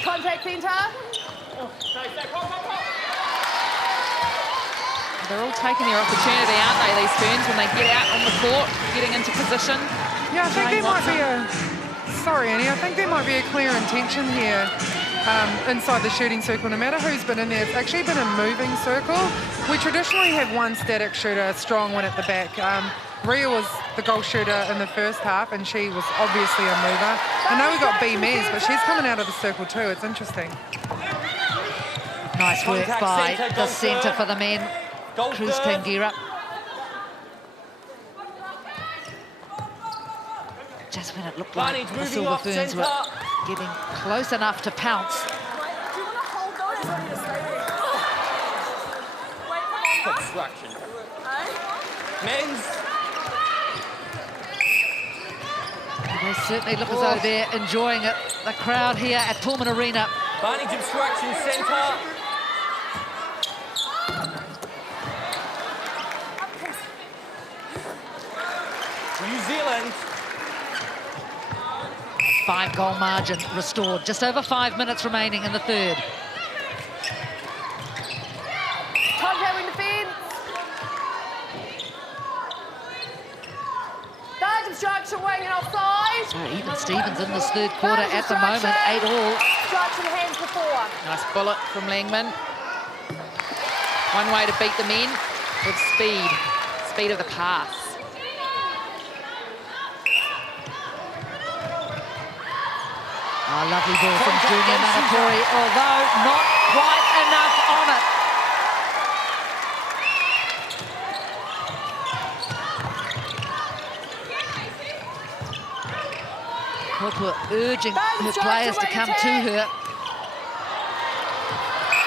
Contact centre. They're all taking their opportunity, aren't they, these Ferns, when they get out on the court, getting into position. Yeah, I think there might be a... Sorry, Annie, I think there might be a clear intention here inside the shooting circle. No matter who's been in there, it's actually been a moving circle. We traditionally have one static shooter, a strong one at the back. Ria was the goal shooter in the first half, and she was obviously a mover. I know we got B. Mez, but she's coming out of the circle too. It's interesting. Nice work Contact by centre, the goal centre serve. for the men. Goal Cruz serve. Tangira. Just when it looked like Barney's the moving Silver off Ferns were centre. getting close enough to pounce. Construction. Men's. They certainly look as though they're enjoying it. The crowd here at Pullman Arena. Barney's obstruction centre. New Zealand. 5-goal margin restored. Just over 5 minutes remaining in the third. Contact with defence. Dark obstruction waiting offside. So even Stevens in this third quarter at the moment, 8-all. Obstruction hands for 4. Nice bullet from Langman. One way to beat the men with speed. Speed of the pass. Oh, lovely ball from Junior Manatori, although not quite enough on it. Kopua urging her players to come to her.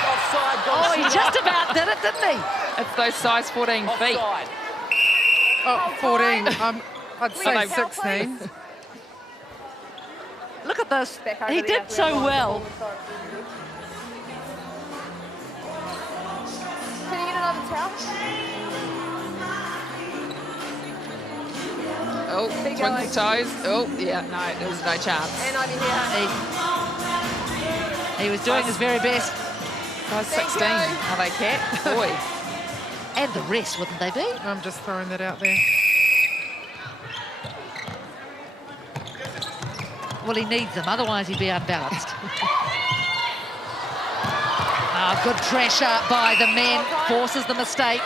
Offside. Oh, he just about did it, didn't he? It's those size 14 feet. Offside. Oh, 14. I'd say no. 16. Look at this. Back over He the did other so way. well. Can you get another towel? Oh, Keep twinkle going. toes. Oh, yeah, no, there was no chance. And over here. He was doing his very best. Size 16. Are they cat? Boy. And the rest, wouldn't they be? I'm just throwing that out there. Well, he needs them, otherwise he'd be unbalanced. Good pressure by the men, forces the mistake.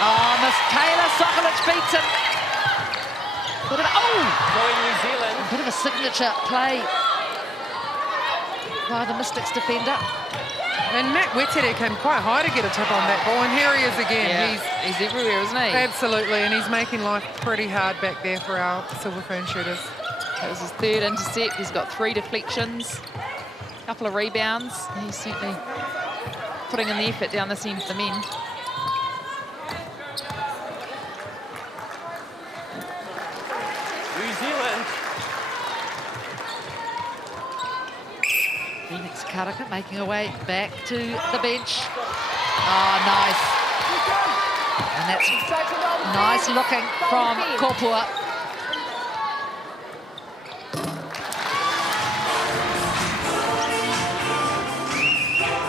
Oh, Miss Kayla Sokolic beats him. Bit of, Going New Zealand. a bit of a signature play by the Mystics defender. And Matt Wettere came quite high to get a tip on that ball, and here he is again. Yeah, he's everywhere, isn't he? Absolutely, and he's making life pretty hard back there for our Silver Fern shooters. That was his third intercept. He's got 3 deflections, a couple of rebounds. He's certainly putting in the effort down this end for the men. New Zealand. Phoenix Karaka making her way back to the bench. Oh, nice. And that's nice looking from Kopua.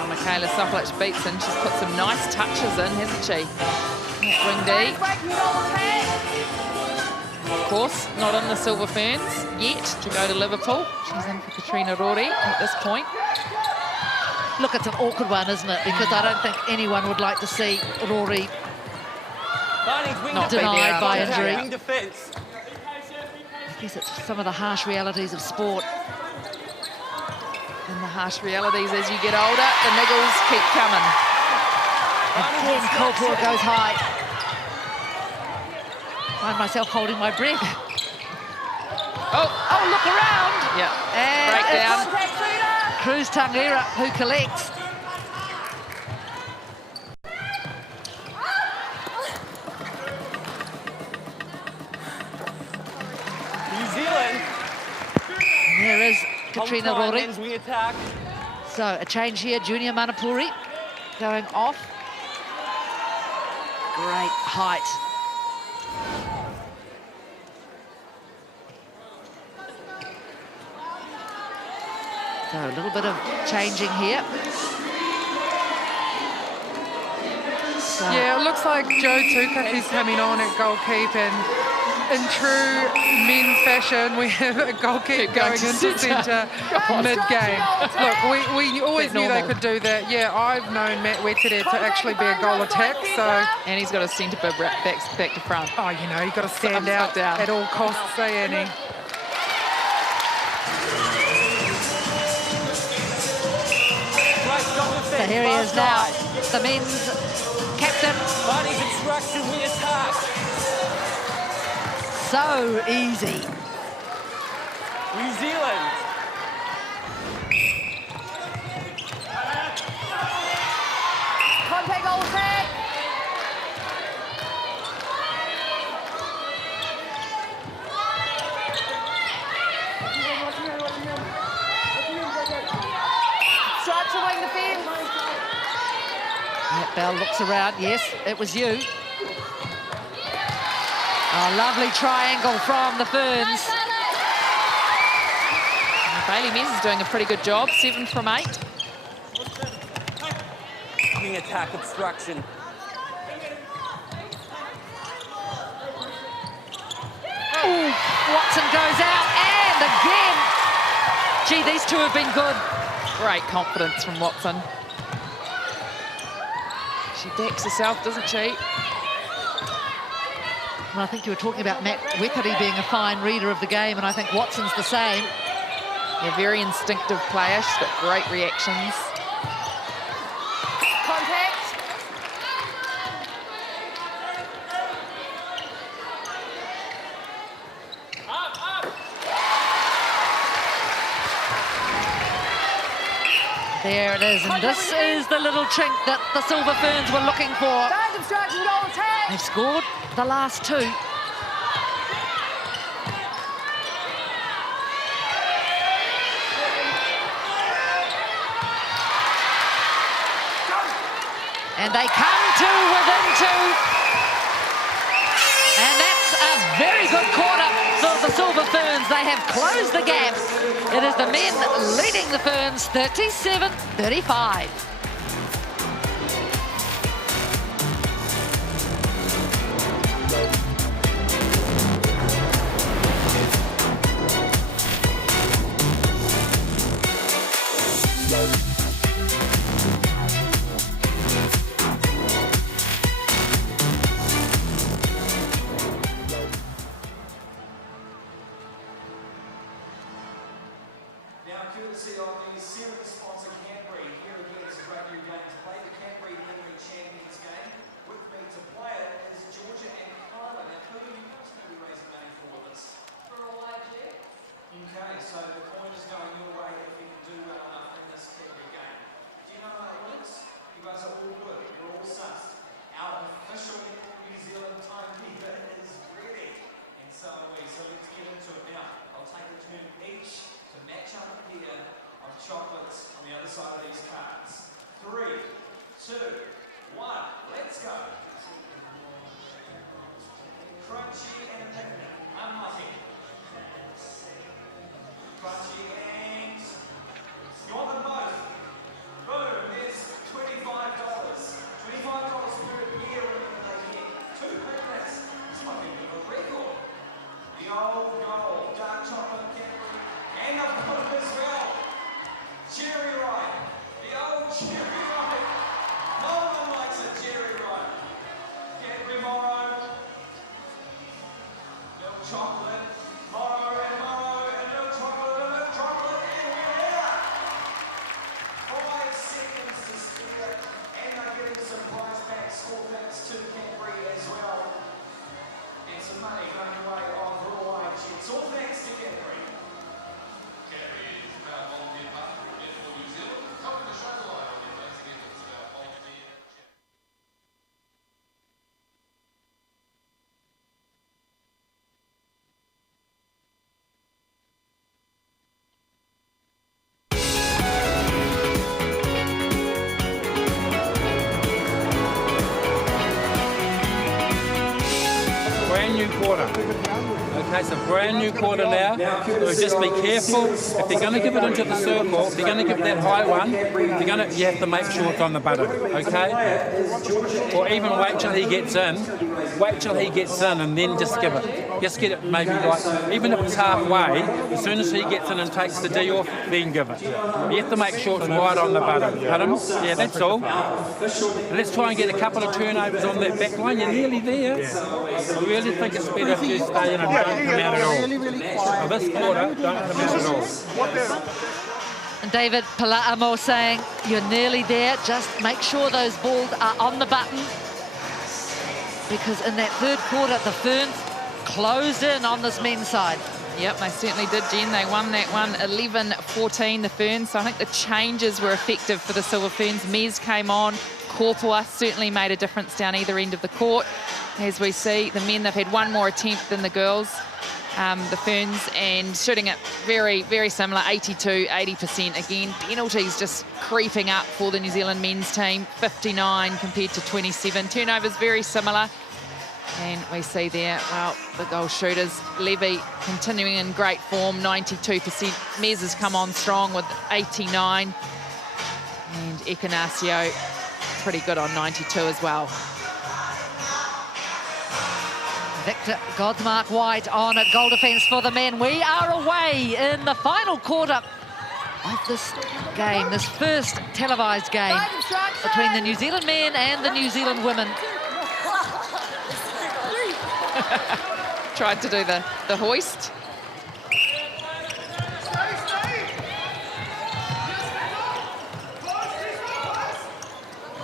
Michaela Sokolic beats in. She's put some nice touches in, hasn't she? That wing D. Of course, not in the Silver Ferns yet to go to Liverpool. She's in for Katrina Rori at this point. Look, it's an awkward one, isn't it? Because I don't think anyone would like to see Rory Barney's wing not defence. denied by Contact injury. Wing defence. I guess it's some of the harsh realities of sport. And the harsh realities as you get older, the niggles keep coming. Again, Kopua goes high. Find myself holding my breath. Oh, look around. Yeah, And breakdown. it's Cruz Tangira who collects. New Zealand. Katrina Hold time, Rori. men's wing attack. So a change here, Junior Manapuri going off. Great height. So a little bit of changing here. So Yeah, it looks like Joe Tukaki's coming on at goalkeep, and in true men's fashion, we have a goalkeep going into centre mid-game. Look, we always knew they could do that. Yeah, I've known Matt Wettere to actually be a goal attack, so... And he's got a centre back to front. Oh, you know, you've got to stand out down. at all costs, eh, Annie? So here he is now, the men's captain. Buddy's instruction, we attack. So easy. New Zealand. Contact goal attack. Structure wing defence. Matt Bell looks around. Yes, it was you. A lovely triangle from the Ferns. Bailey Mears is doing a pretty good job, 7 from 8. Wing attack obstruction. Ooh, Watson goes out, and again. Gee, these two have been good. Great confidence from Watson. She backs herself, doesn't she? Well, I think you were talking about Matt Wettere being a fine reader of the game, and I think Watson's the same. Yeah, very instinctive player. She's got great reactions. Contact. There it is, and this is the little chink that the Silver Ferns were looking for. Band obstruction goal attack. They've scored the last two. And they come to within two. And that's a very good quarter for the Silver Ferns. They have closed the gap. It is the men leading the Ferns 37-35. Now, courtesy of the series sponsor Canterbury, here again is a great new game to play, the Canterbury Memory Champions game. With me to play it is Georgia and Kyla. Now, who are you guys going to be raising money for this? For a YG. Okay, so the coin is going your way if you can do well enough in this Canterbury game. Do you know how it works? You guys are all good, you're all sus. Our official New Zealand timekeeper is ready. And so are we, so let's get into it now. I'll take a turn each to match up a pair of chocolates on the other side of these cards. 3, 2, 1, let's go. Crunchy and picnic, unlucky. Crunchy and you want them both. Boom, there's $25. $25 per beer they get. 2 picnics. This might be a record. The old gold, dark chocolate Canterbury. And I've got it as well. Cherry Ripe. The old Cherry Ripe. No one likes a Cherry Ripe. Canterbury Morrow. Milk chocolate. Morrow and milk chocolate and milk chocolate. And we're out. 5 seconds to spare. And they're getting some prize back. Score thanks to Canterbury as well. And some money going away on Raw Jets. All thanks to Canterbury. Canterbury is about volunteer partner with Netball New Zealand. Coming to show the line on once again, it's about volunteer. brand new quarter. Okay, it's a brand new quarter now. So just be careful. If they're going to give it into the circle, if they're going to give that high one, you have to make sure it's on the button, okay? Or even wait till he gets in. Wait till he gets in and then just give it. Just get it maybe like, even if it's halfway, as soon as he gets in and takes the D off, then give it. You have to make sure it's right on the button. Pardon? Yeah, that's all. Let's try and get a couple of turnovers on that back line. You're nearly there. I really think it's better if you stay in and don't come out at all. Now this quarter, don't come out at all. And David Pala'amo saying, you're nearly there, just make sure those balls are on the button. Because in that third quarter, the Ferns closed in on this men's side. Yep, they certainly did, Jen. They won that one 11-14, the Ferns. So I think the changes were effective for the Silver Ferns. Mez came on. Korpua certainly made a difference down either end of the court. As we see, the men, they've had one more attempt than the girls, the Ferns, and shooting it very, very similar, 82, 80%. Again, penalties just creeping up for the New Zealand men's team, 59 compared to 27. Turnovers very similar. And we see there, well, the goal shooters, Levy continuing in great form, 92%. Mez has come on strong with 89. And Ekenasio pretty good on 92 as well. Victor Godsmark White on at goal defence for the men. We are away in the final quarter of this game, this first televised game between the New Zealand men and the New Zealand women. Tried to do the hoist.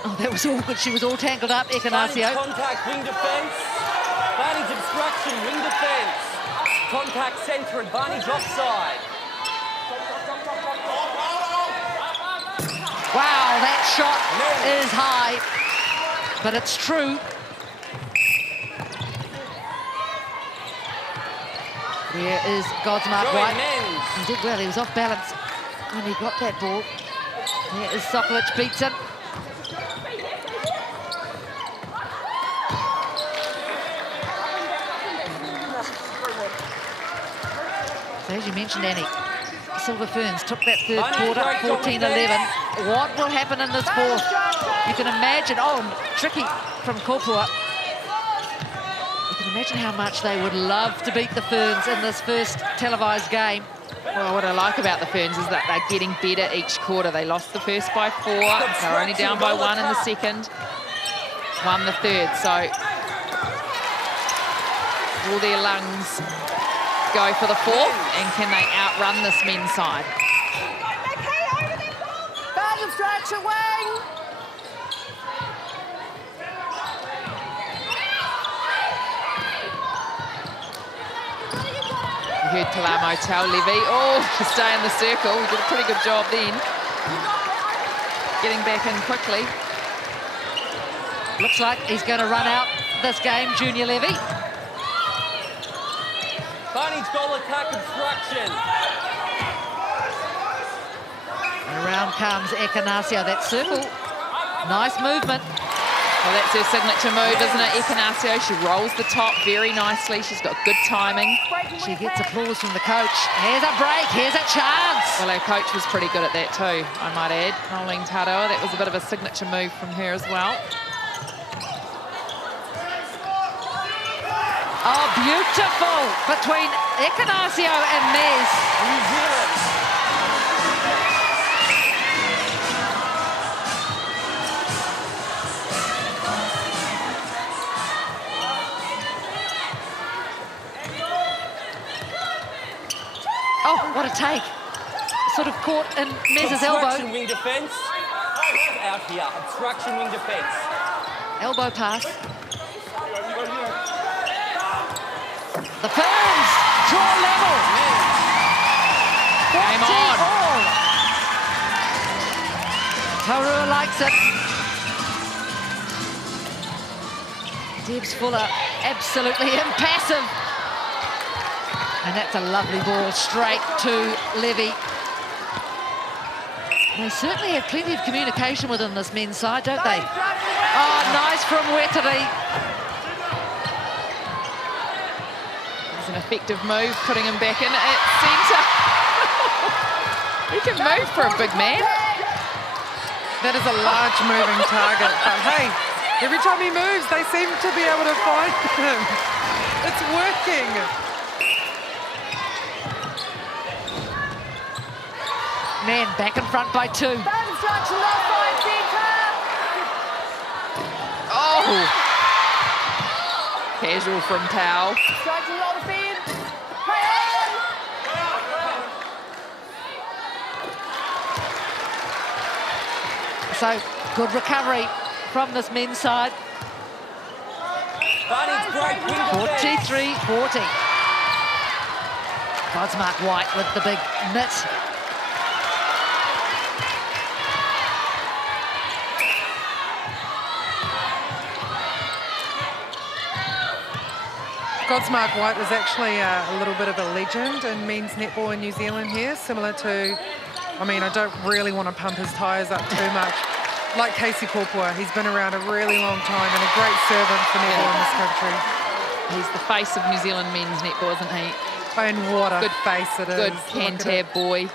Oh, that was awkward. She was all tangled up, Ekenasio. Contact, wing defence. Advantage obstruction, wing defence. Contact centre, advantage offside. Wow, that shot is high, but it's true. Where is Godsmark White? He did well, he was off balance when he got that ball. There is Sokolic, beats him. So as you mentioned, Annie, Silver Ferns took that third quarter, 14-11. What will happen in this fourth? You can imagine, oh, tricky from Korpua. You can imagine how much they would love to beat the Ferns in this first televised game. Well, what I like about the Ferns is that they're getting better each quarter. They lost the first by 4. They were only down by 1 in the second. Won the third, so will their lungs go for the fourth, and can they outrun this men's side? Bad obstruction, wing! You heard Pala'amo tell Levy, oh, to stay in the circle. He did a pretty good job then. Getting back in quickly. Looks like he's going to run out this game, Junior Levy. Advantage goal attack obstruction. And around comes Ekenasio, that circle. Nice movement. Well, that's her signature move, isn't it, Ekenasio? She rolls the top very nicely. She's got good timing. She gets applause from the coach. Here's a break, here's a chance. Well, her coach was pretty good at that too, I might add. Nolene Taroa, that was a bit of a signature move from her as well. Oh, beautiful between Ekenasio and Mez. New Zealand. Oh, what a take. Sort of caught in Mez's elbow. Obstruction, wing defence. Out here. Obstruction, wing defence. Elbow pass. The Ferns draw level. Game on. Taurua likes it. Debs Fuller absolutely impassive. And that's a lovely ball straight to Levy. They certainly have plenty of communication within this men's side, don't they? Oh, nice from Weteri. effective move, putting him back in at centre. He can move for a big man. That is a large moving target, but hey, every time he moves, they seem to be able to find him. It's working. Man back in front by 2. Oh! Casual from Powell. So, good recovery from this men's side. 43-40. Godsmark White with the big mitt. Godsmark White was actually a little bit of a legend in men's netball in New Zealand here, similar to, I mean, I don't really want to pump his tyres up too much. Like Casey Popua, he's been around a really long time and a great servant for netball in this country. He's the face of New Zealand men's netball, isn't he? And what a face it is. Good Cantab boy.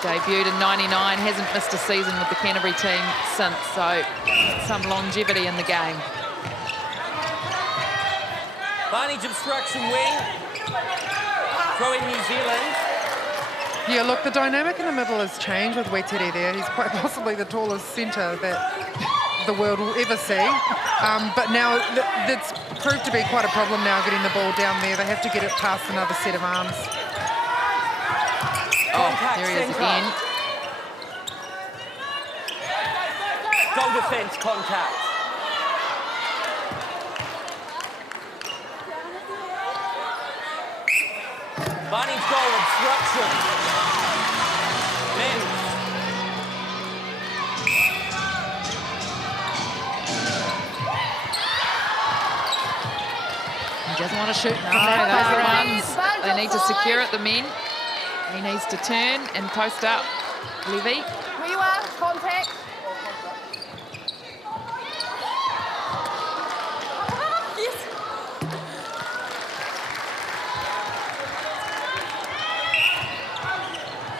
Debuted in '99, hasn't missed a season with the Canterbury team since, so some longevity in the game. Advantage obstruction wing. Throwing New Zealand. Yeah, look, the dynamic in the middle has changed with Wetere there. He's quite possibly the tallest centre that the world will ever see. But now that's proved to be quite a problem now, getting the ball down there. They have to get it past another set of arms. Oh, there he is again. Goal defence contact. Advantage goal obstruction. Men. He doesn't want to shoot from No, that those far are out. ones they need to secure it, the men. He needs to turn and post up. Levy. Where you are, contact. Yes.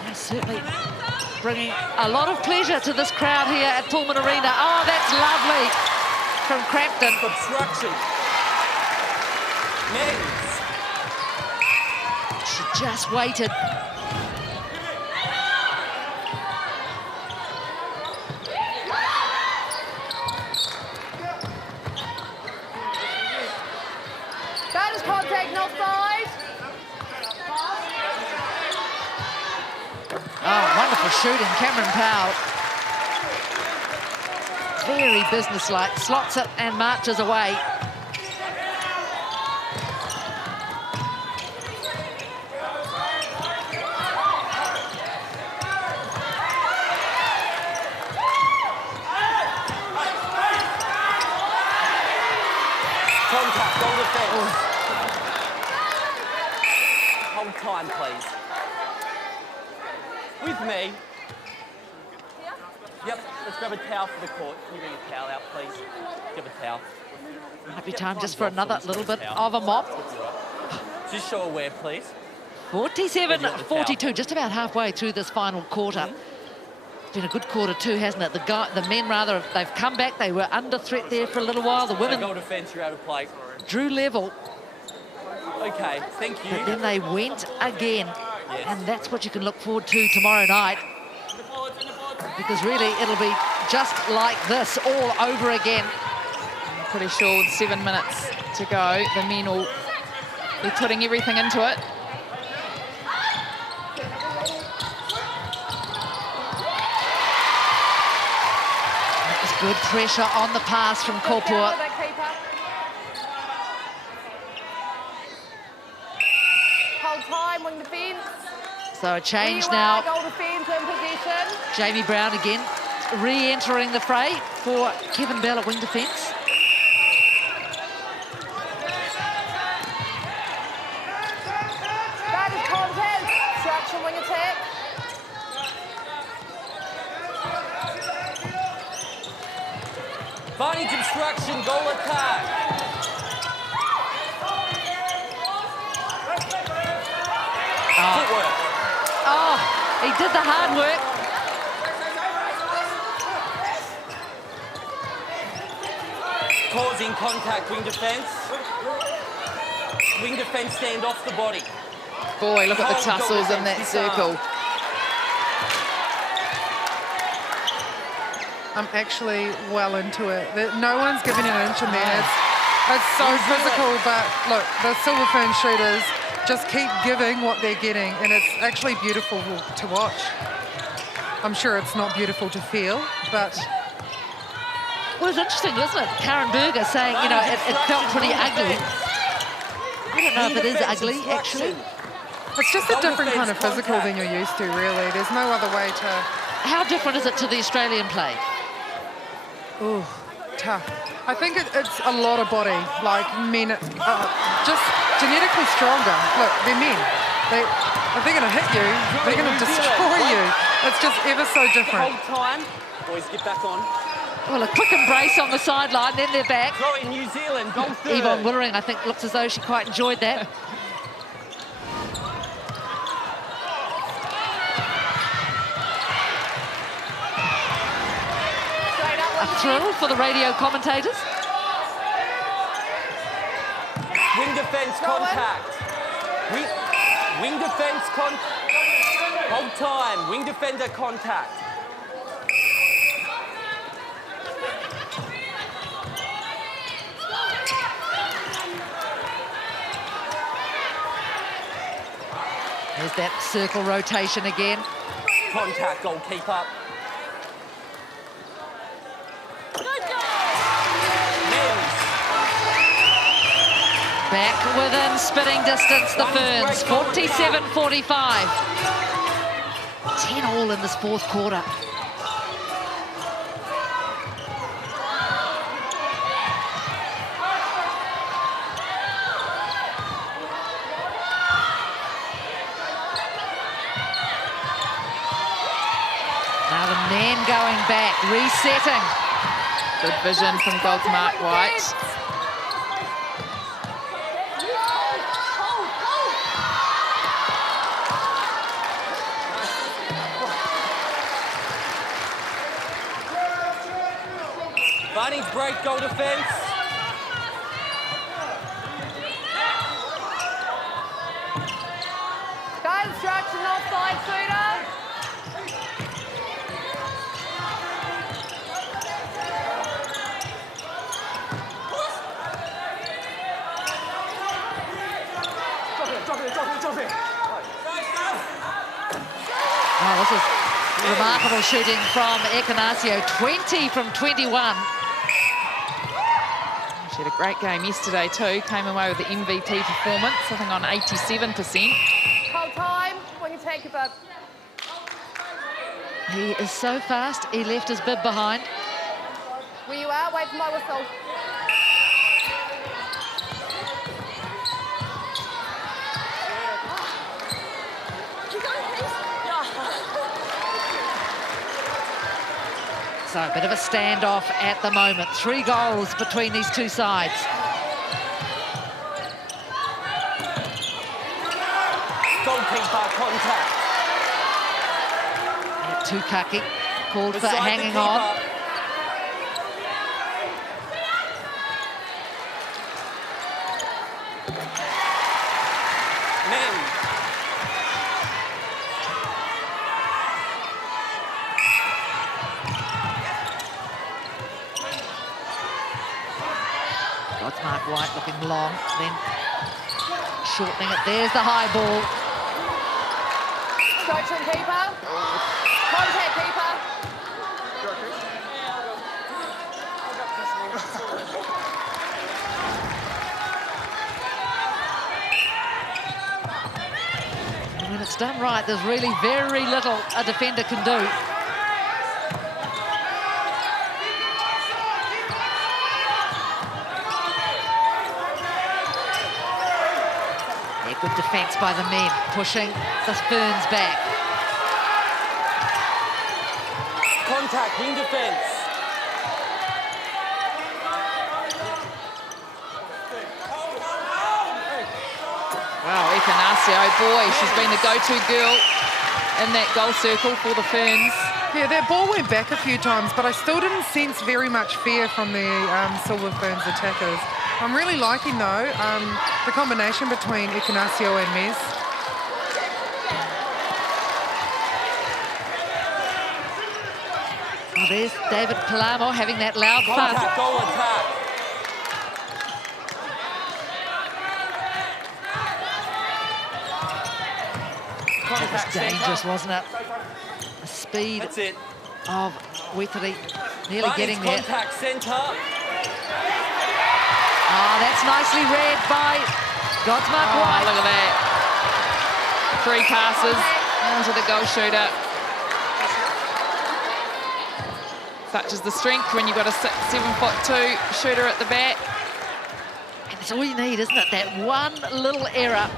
He's certainly bringing a lot of pleasure to this crowd here at Pullman Arena. Oh, that's lovely from Crampton. Obstruction. Men's. She just waited. That is contact, not side. Oh, wonderful shooting, Cameron Powell. Very businesslike, slots it and marches away. Contact, goal defence. Hold time, please. With me. Yep, let's grab a towel for the court. Can you bring a towel out, please? Give a towel. Might be time just for another little bit of a mop. Just show her where, please. 47-42, just about halfway through this final quarter. It's been a good quarter too, hasn't it? The men rather, they've come back. They were under threat there for a little while. The women Goal defence, you're out of play. drew level, Okay, thank you. but then they went again. Yes. And that's what you can look forward to tomorrow night. Because really, it'll be just like this all over again. I'm pretty sure with 7 minutes to go, the men will be putting everything into it. That was good pressure on the pass from Kopua. Hold time, wing defence. So a change Where you are, now. goal defence in possession. Jamie Brown again re-entering the fray for Kevin Bell at wing defence. That is contact. Obstruction, wing attack. Advantage obstruction, goal attack. Footwork. Oh, he did the hard work. Causing contact, wing defence. Wing defence stand off the body. Boy, look at the tussles in that circle. I'm actually well into it. No one's giving an inch in there. It's so physical, but look, the Silver Fern shooters just keep giving what they're getting, and it's actually beautiful to watch. I'm sure it's not beautiful to feel, but... Well, it's interesting, isn't it? Karen Berger saying, you know, it felt pretty ugly. I don't know if it is ugly, actually. It's just a different kind of physical than you're used to, really. There's no other way to... How different is it to the Australian play? Ooh, tough. I think it's a lot of body, like men, just genetically stronger. Look, they're men. If they're going to hit you, they're going to destroy you. It's just ever so different. Hold time. Boys, get back on. Well, a quick embrace on the sideline, then they're back. Throw in New Zealand, goal third. Yvonne Willering, I think, looks as though she quite enjoyed that. A thrill for the radio commentators. Wing defence contact. Wing defence hold time. Wing defender contact. There's that circle rotation again. Contact, goalkeeper. Back within spitting distance, the Ferns, 47-45. 10-all in this fourth quarter. Now the men going back, resetting. Good vision from Goldmark White. Barney's break, goal defence. Guy instruction offside, shooter. Oh, this is remarkable shooting from Ekenasio, 20 from 21. She had a great game yesterday too, came away with the MVP performance, I think on 87%. Hold time when you take your bib. He is so fast, he left his bib behind. Where you are, wait for my whistle. So a bit of a standoff at the moment. 3 goals between these two sides. Goalkeeper contact. Tukaki called for Beside the hanging keeper. on. Men. Godsmark White looking long, then shortening it. There's the high ball. Coaching keeper. Contact keeper. And when it's done right, there's really very little a defender can do. Good defence by the men, pushing the Ferns back. Contact, wing defence. Wow, Ignacio, boy, she's been the go-to girl in that goal circle for the Ferns. Yeah, that ball went back a few times, but I still didn't sense very much fear from the Silver Ferns attackers. I'm really liking, though, the combination between Ignacio and Mez. Oh, there's David Palamo having that loud fun. Contact, goal attack. That was dangerous, wasn't it? The speed That's it. of Weteri nearly getting there. Contact centre. Oh, that's nicely read by Godsmark White. Look at that. 3 passes into the goal shooter. Such is the strength when you've got a 7'2" shooter at the back. And that's all you need, isn't it? That one little error.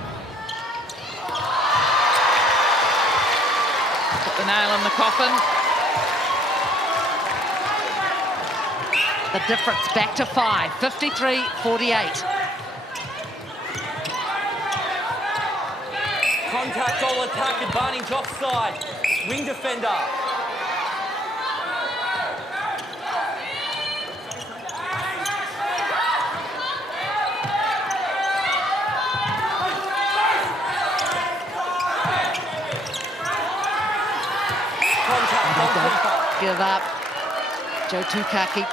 Put the nail in the coffin. The difference back to 5, 53-48. Contact, goal attack, advantage offside. Wing defender. Give up. Joe Tukaki.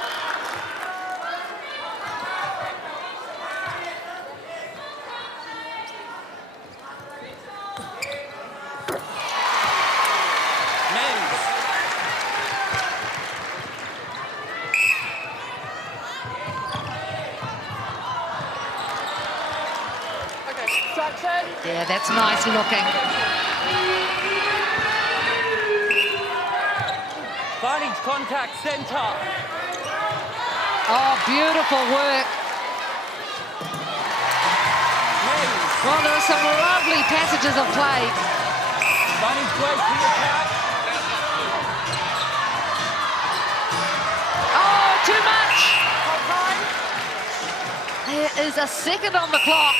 Yeah, that's nice looking. Advantage contact centre. Oh, beautiful work. Well, there are some lovely passages of play. Advantage break the attack. Oh, too much. There is a second on the clock.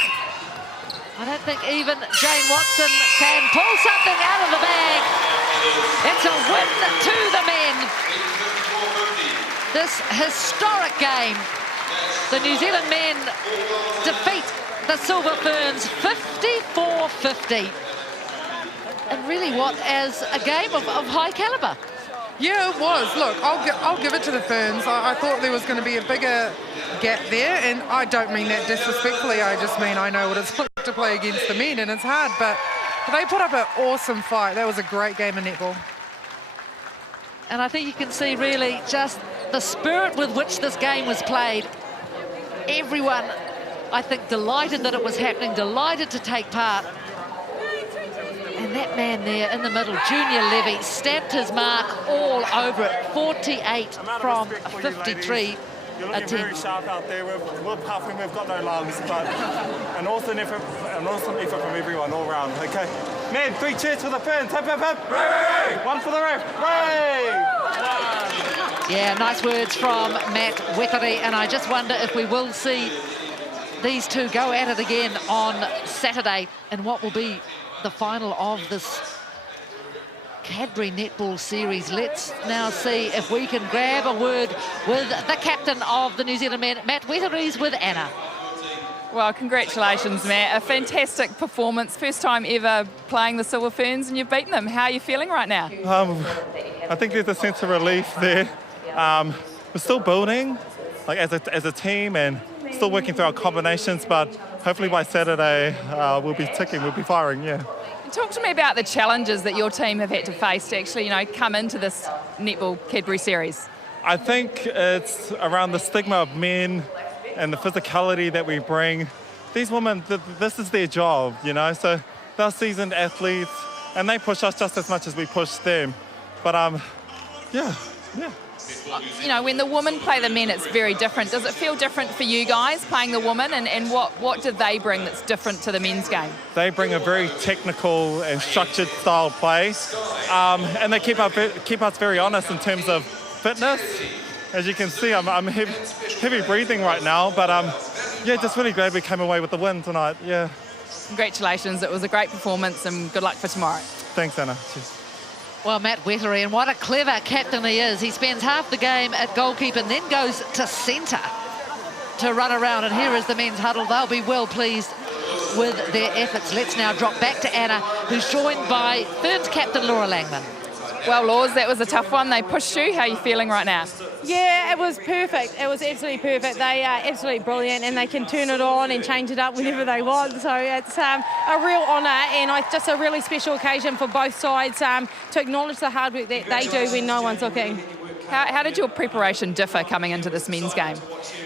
I don't think even Jane Watson can pull something out of the bag. It's a win to the men. This historic game. The New Zealand men defeat the Silver Ferns 54-50. And really what as a game of high calibre. Yeah, it was. Look, I'll give it to the Ferns. I thought there was going to be a bigger gap there, and I don't mean that disrespectfully. I just mean I know what it's like to play against the men, and it's hard, but they put up an awesome fight. That was a great game of netball. And I think you can see really just the spirit with which this game was played. Everyone, I think, delighted that it was happening, delighted to take part. And that man there in the middle, Junior Levy, stamped his mark all over it. 48 from 53 You're looking very sharp out there. We're puffing, we've got no lungs, but an awesome effort from everyone all round, okay? Man, 3 cheers for the Ferns. Hip, hip, hip. Hooray! 1 for the ref. Hooray! Yeah, nice words from Matt Weteri, and I just wonder if we will see these two go at it again on Saturday in what will be the final of this Cadbury Netball Series. Let's now see if we can grab a word with the captain of the New Zealand men, Matt Weteri, with Anna. Well, congratulations, Matt. A fantastic performance. First time ever playing the Silver Ferns, and you've beaten them. How are you feeling right now? I think there's a sense of relief there. We're still building, like as a team, and still working through our combinations, but hopefully by Saturday we'll be ticking, we'll be firing, yeah. Talk to me about the challenges that your team have had to face to actually, come into this Netball Cadbury Series. I think it's around the stigma of men and the physicality that we bring. These women, this is their job, so they're seasoned athletes and they push us just as much as we push them. But yeah. When the women play the men, it's very different. Does it feel different for you guys playing the women, and what do they bring that's different to the men's game? They bring a very technical and structured style play, and they keep us very honest in terms of fitness. As you can see, I'm heavy breathing right now, but just really glad we came away with the win tonight, yeah. Congratulations, it was a great performance and good luck for tomorrow. Thanks, Anna. Cheers. Well, Matt Wettery, and what a clever captain he is. He spends half the game at goalkeeper and then goes to centre to run around. And here is the men's huddle. They'll be well pleased with their efforts. Let's now drop back to Anna, who's joined by Ferns captain Laura Langman. Well, Laws, that was a tough one. They pushed you. How are you feeling right now? Yeah, it was perfect. It was absolutely perfect. They are absolutely brilliant and they can turn it on and change it up whenever they want. So it's a real honour and just a really special occasion for both sides to acknowledge the hard work that they do when no one's looking. How did your preparation differ coming into this men's game?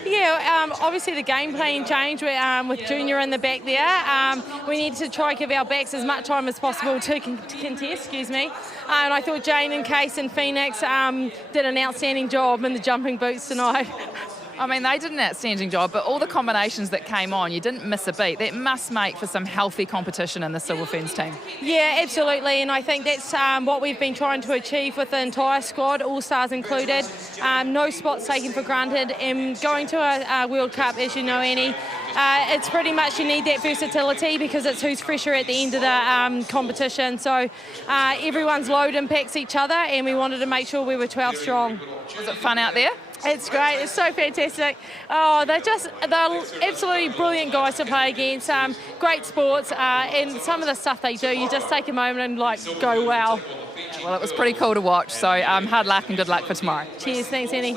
Yeah, obviously the game plan changed with Junior in the back there. We needed to try and give our backs as much time as possible to contest, and I thought Jane and Case and Phoenix did an outstanding job in the jumping boots tonight. I mean, they did an outstanding job, but all the combinations that came on, you didn't miss a beat. That must make for some healthy competition in the Silver Ferns team. Yeah, absolutely, and I think that's what we've been trying to achieve with the entire squad, all-stars included. No spots taken for granted, and going to a World Cup, as you know, Annie, it's pretty much you need that versatility because it's who's fresher at the end of the competition. So everyone's load impacts each other, and we wanted to make sure we were 12 strong. Was it fun out there? It's great. It's so fantastic. Oh, they're absolutely brilliant guys to play against. Great sports, and some of the stuff they do, you just take a moment and go, wow. Well, it was pretty cool to watch. So hard luck and good luck for tomorrow. Cheers. Thanks, Annie.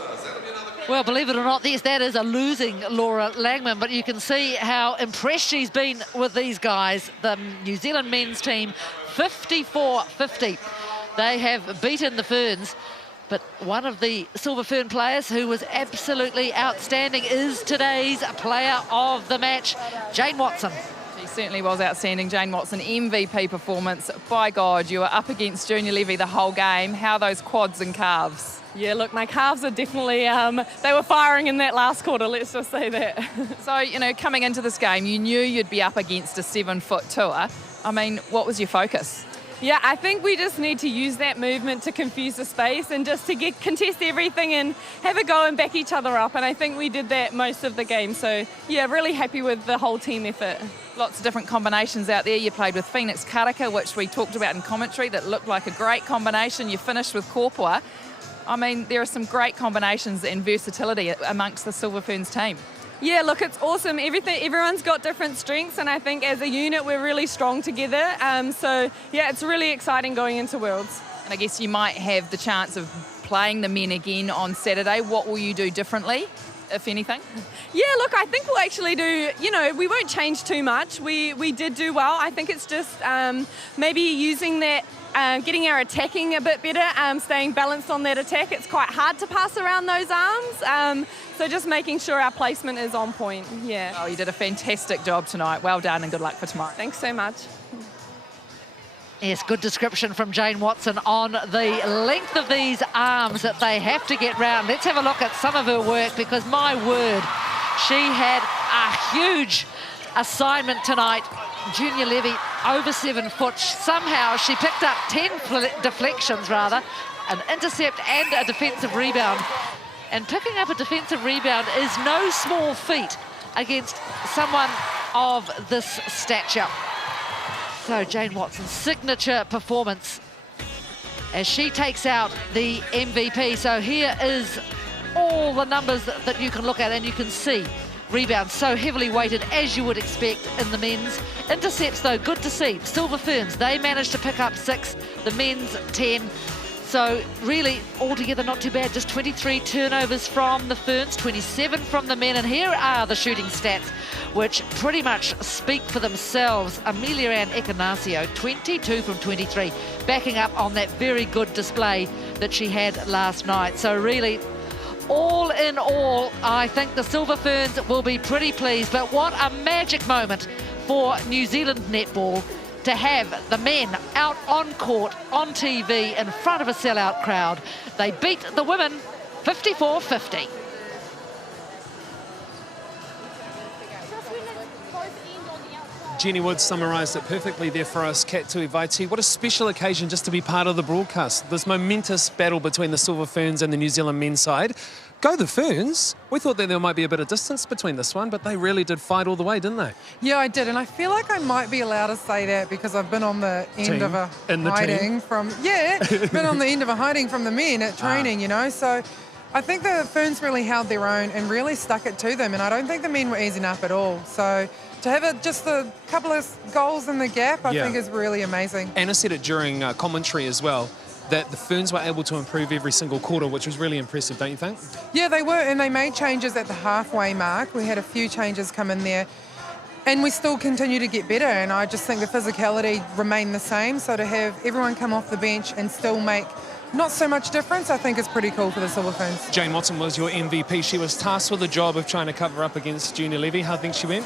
Well, believe it or not, yes, that is a losing Laura Langman, but you can see how impressed she's been with these guys. The New Zealand men's team, 54-50. They have beaten the Ferns. But one of the Silver Fern players who was absolutely outstanding is today's player of the match, Jane Watson. She certainly was outstanding, Jane Watson. MVP performance. By God, you were up against Junior Levy the whole game. How are those quads and calves? Yeah, look, my calves are definitely, they were firing in that last quarter, let's just say that. So, coming into this game, you knew you'd be up against a 7-foot tour. I mean, what was your focus? Yeah, I think we just need to use that movement to confuse the space and just to contest everything and have a go and back each other up. And I think we did that most of the game. So, yeah, really happy with the whole team effort. Lots of different combinations out there. You played with Phoenix Karaka, which we talked about in commentary, that looked like a great combination. You finished with Korpua. I mean, there are some great combinations and versatility amongst the Silver Ferns team. Yeah, look, it's awesome. Everyone's got different strengths, and I think as a unit we're really strong together. So, yeah, it's really exciting going into Worlds. And I guess you might have the chance of playing the men again on Saturday. What will you do differently, if anything? Yeah, look, I think we'll actually do, we won't change too much. We did do well. I think it's just maybe using that, getting our attacking a bit better, staying balanced on that attack. It's quite hard to pass around those arms. So just making sure our placement is on point, yeah. Oh, you did a fantastic job tonight. Well done and good luck for tomorrow. Thanks so much. Yes, good description from Jane Watson on the length of these arms that they have to get round. Let's have a look at some of her work because, my word, she had a huge assignment tonight. Junior Levy, over 7 foot. Somehow she picked up 10 deflections, rather, an intercept and a defensive rebound. And picking up a defensive rebound is no small feat against someone of this stature. So Jane Watson's signature performance as she takes out the MVP. So here is all the numbers that you can look at, and you can see rebounds so heavily weighted as you would expect in the men's. Intercepts, though, good to see. Silver Ferns, they managed to pick up 6, the men's 10. So really, altogether, not too bad. Just 23 turnovers from the Ferns, 27 from the men. And here are the shooting stats, which pretty much speak for themselves. Amelia Ann Ekanasio, 22 from 23, backing up on that very good display that she had last night. So really, all in all, I think the Silver Ferns will be pretty pleased. But what a magic moment for New Zealand netball to have the men out on court, on TV, in front of a sellout crowd. They beat the women 54-50. Jenny Wood summarised it perfectly there for us, Kat Tuivai. What a special occasion just to be part of the broadcast. This momentous battle between the Silver Ferns and the New Zealand men's side. Go the Ferns. We thought that there might be a bit of distance between this one, but they really did fight all the way, didn't they? Yeah, I did, and I feel like I might be allowed to say that because I've been on the end of a hiding from been on the end of a hiding from the men at training, you know. So I think the Ferns really held their own and really stuck it to them, and I don't think the men were easing up at all. So to have just a couple of goals in the gap, I think is really amazing. Anna said it during commentary as well, that the Ferns were able to improve every single quarter, which was really impressive, don't you think? Yeah, they were, and they made changes at the halfway mark. We had a few changes come in there, and we still continue to get better, and I just think the physicality remained the same. So to have everyone come off the bench and still make not so much difference, I think is pretty cool for the Silver Ferns. Jane Watson was your MVP. She was tasked with the job of trying to cover up against Junior Levy. How do you think she went?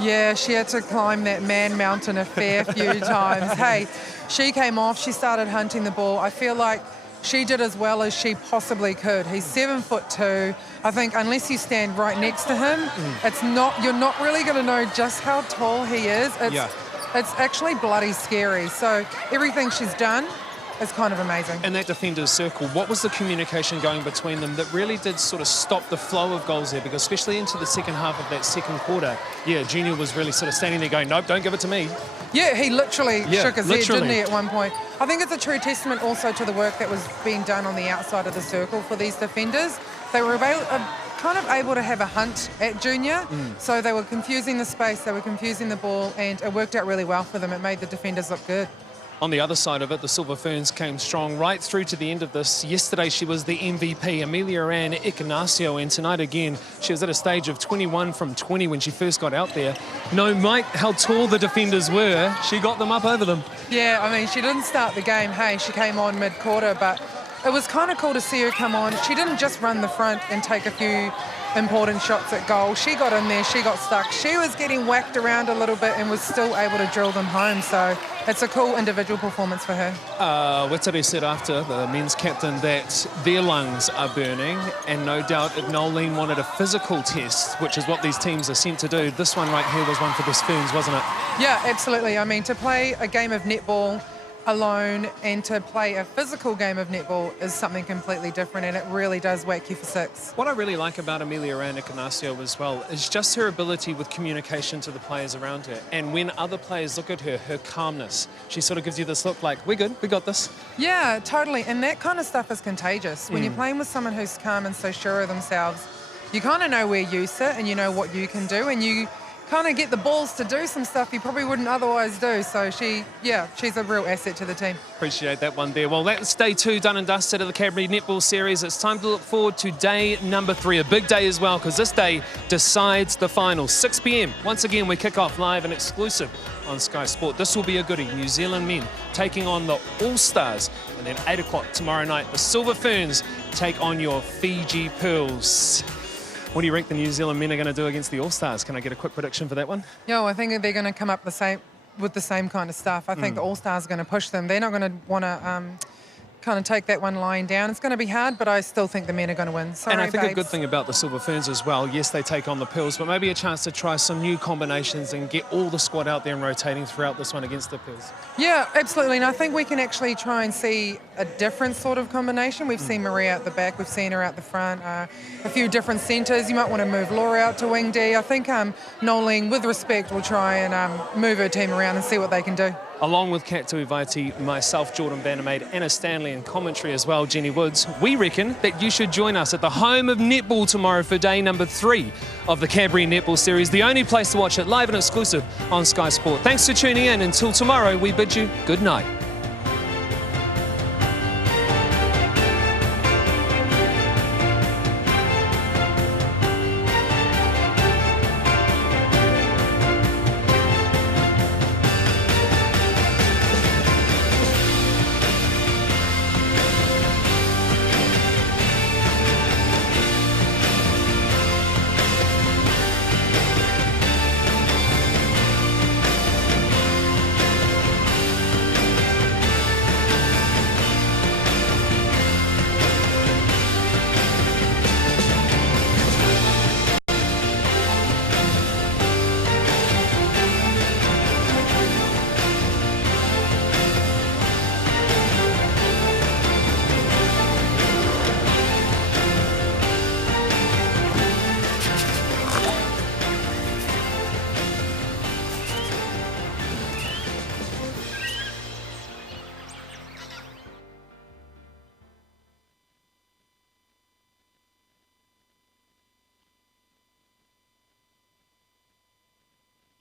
Yeah, she had to climb that man mountain a fair few times. Hey, she came off, she started hunting the ball. I feel like she did as well as she possibly could. He's 7'2". I think unless you stand right next to him, you're not really going to know just how tall he is. It's actually bloody scary. So everything she's done is kind of amazing. In that defender's circle, what was the communication going between them that really did sort of stop the flow of goals there? Because especially into the second half of that second quarter, Junior was really sort of standing there going, nope, don't give it to me. Yeah, he literally shook his head, didn't he, at one point? I think it's a true testament also to the work that was being done on the outside of the circle for these defenders. They were kind of able to have a hunt at Junior, so they were confusing the space, they were confusing the ball, and it worked out really well for them. It made the defenders look good. On the other side of it, the Silver Ferns came strong right through to the end of this. Yesterday, she was the MVP, Amelia-Ann Ignacio, and tonight again, she was at a stage of 21 from 20 when she first got out there. No matter how tall the defenders were, she got them up over them. Yeah, I mean, she didn't start the game. Hey, she came on mid-quarter, but it was kind of cool to see her come on. She didn't just run the front and take a few important shots at goal. She got in there, she got stuck. She was getting whacked around a little bit and was still able to drill them home. So it's a cool individual performance for her. Wetare said after, the men's captain, that their lungs are burning, and no doubt if Nolene wanted a physical test, which is what these teams are sent to do, this one right here was one for the Ferns, wasn't it? Yeah, absolutely. I mean, to play a game of netball alone and to play a physical game of netball is something completely different, and it really does whack you for six. What I really like about Amelia-Ann Ignacio as well is just her ability with communication to the players around her, and when other players look at her, her calmness. She sort of gives you this look like, we're good, we got this. Yeah, totally, and that kind of stuff is contagious. When you're playing with someone who's calm and so sure of themselves, you kind of know where you sit and you know what you can do, and you kind of get the balls to do some stuff you probably wouldn't otherwise do. So she's a real asset to the team. Appreciate that one there. Well, that's day 2 done and dusted of the Cadbury Netball Series. It's time to look forward to day number 3, a big day as well, because this day decides the final. 6 p.m. Once again, we kick off live and exclusive on Sky Sport. This will be a goodie. New Zealand men taking on the All-Stars. And then 8 o'clock tomorrow night, the Silver Ferns take on your Fiji Pearls. What do you think the New Zealand men are going to do against the All-Stars? Can I get a quick prediction for that one? Yeah, I think they're going to come up with the same kind of stuff. I think the All-Stars are going to push them. They're not going to want to kind of take that one lying down. It's going to be hard, but I still think the men are going to win. Sorry, and I think babes. a good thing about the Silver Ferns as well, yes, they take on the Pearls, but maybe a chance to try some new combinations and get all the squad out there and rotating throughout this one against the Pearls. Yeah, absolutely. And I think we can actually try and see a different sort of combination. We've seen Maria out the back, we've seen her out the front, a few different centres. You might want to move Laura out to wing D. I think Nolene, with respect, will try and move her team around and see what they can do. Along with Kat Tuivati, myself, Jordan Vandermeid, Anna Stanley, and commentary as well, Jenny Woods, we reckon that you should join us at the home of netball tomorrow for day number 3 of the Cadbury Netball Series, the only place to watch it live and exclusive on Sky Sport. Thanks for tuning in. Until tomorrow, we bid you good night.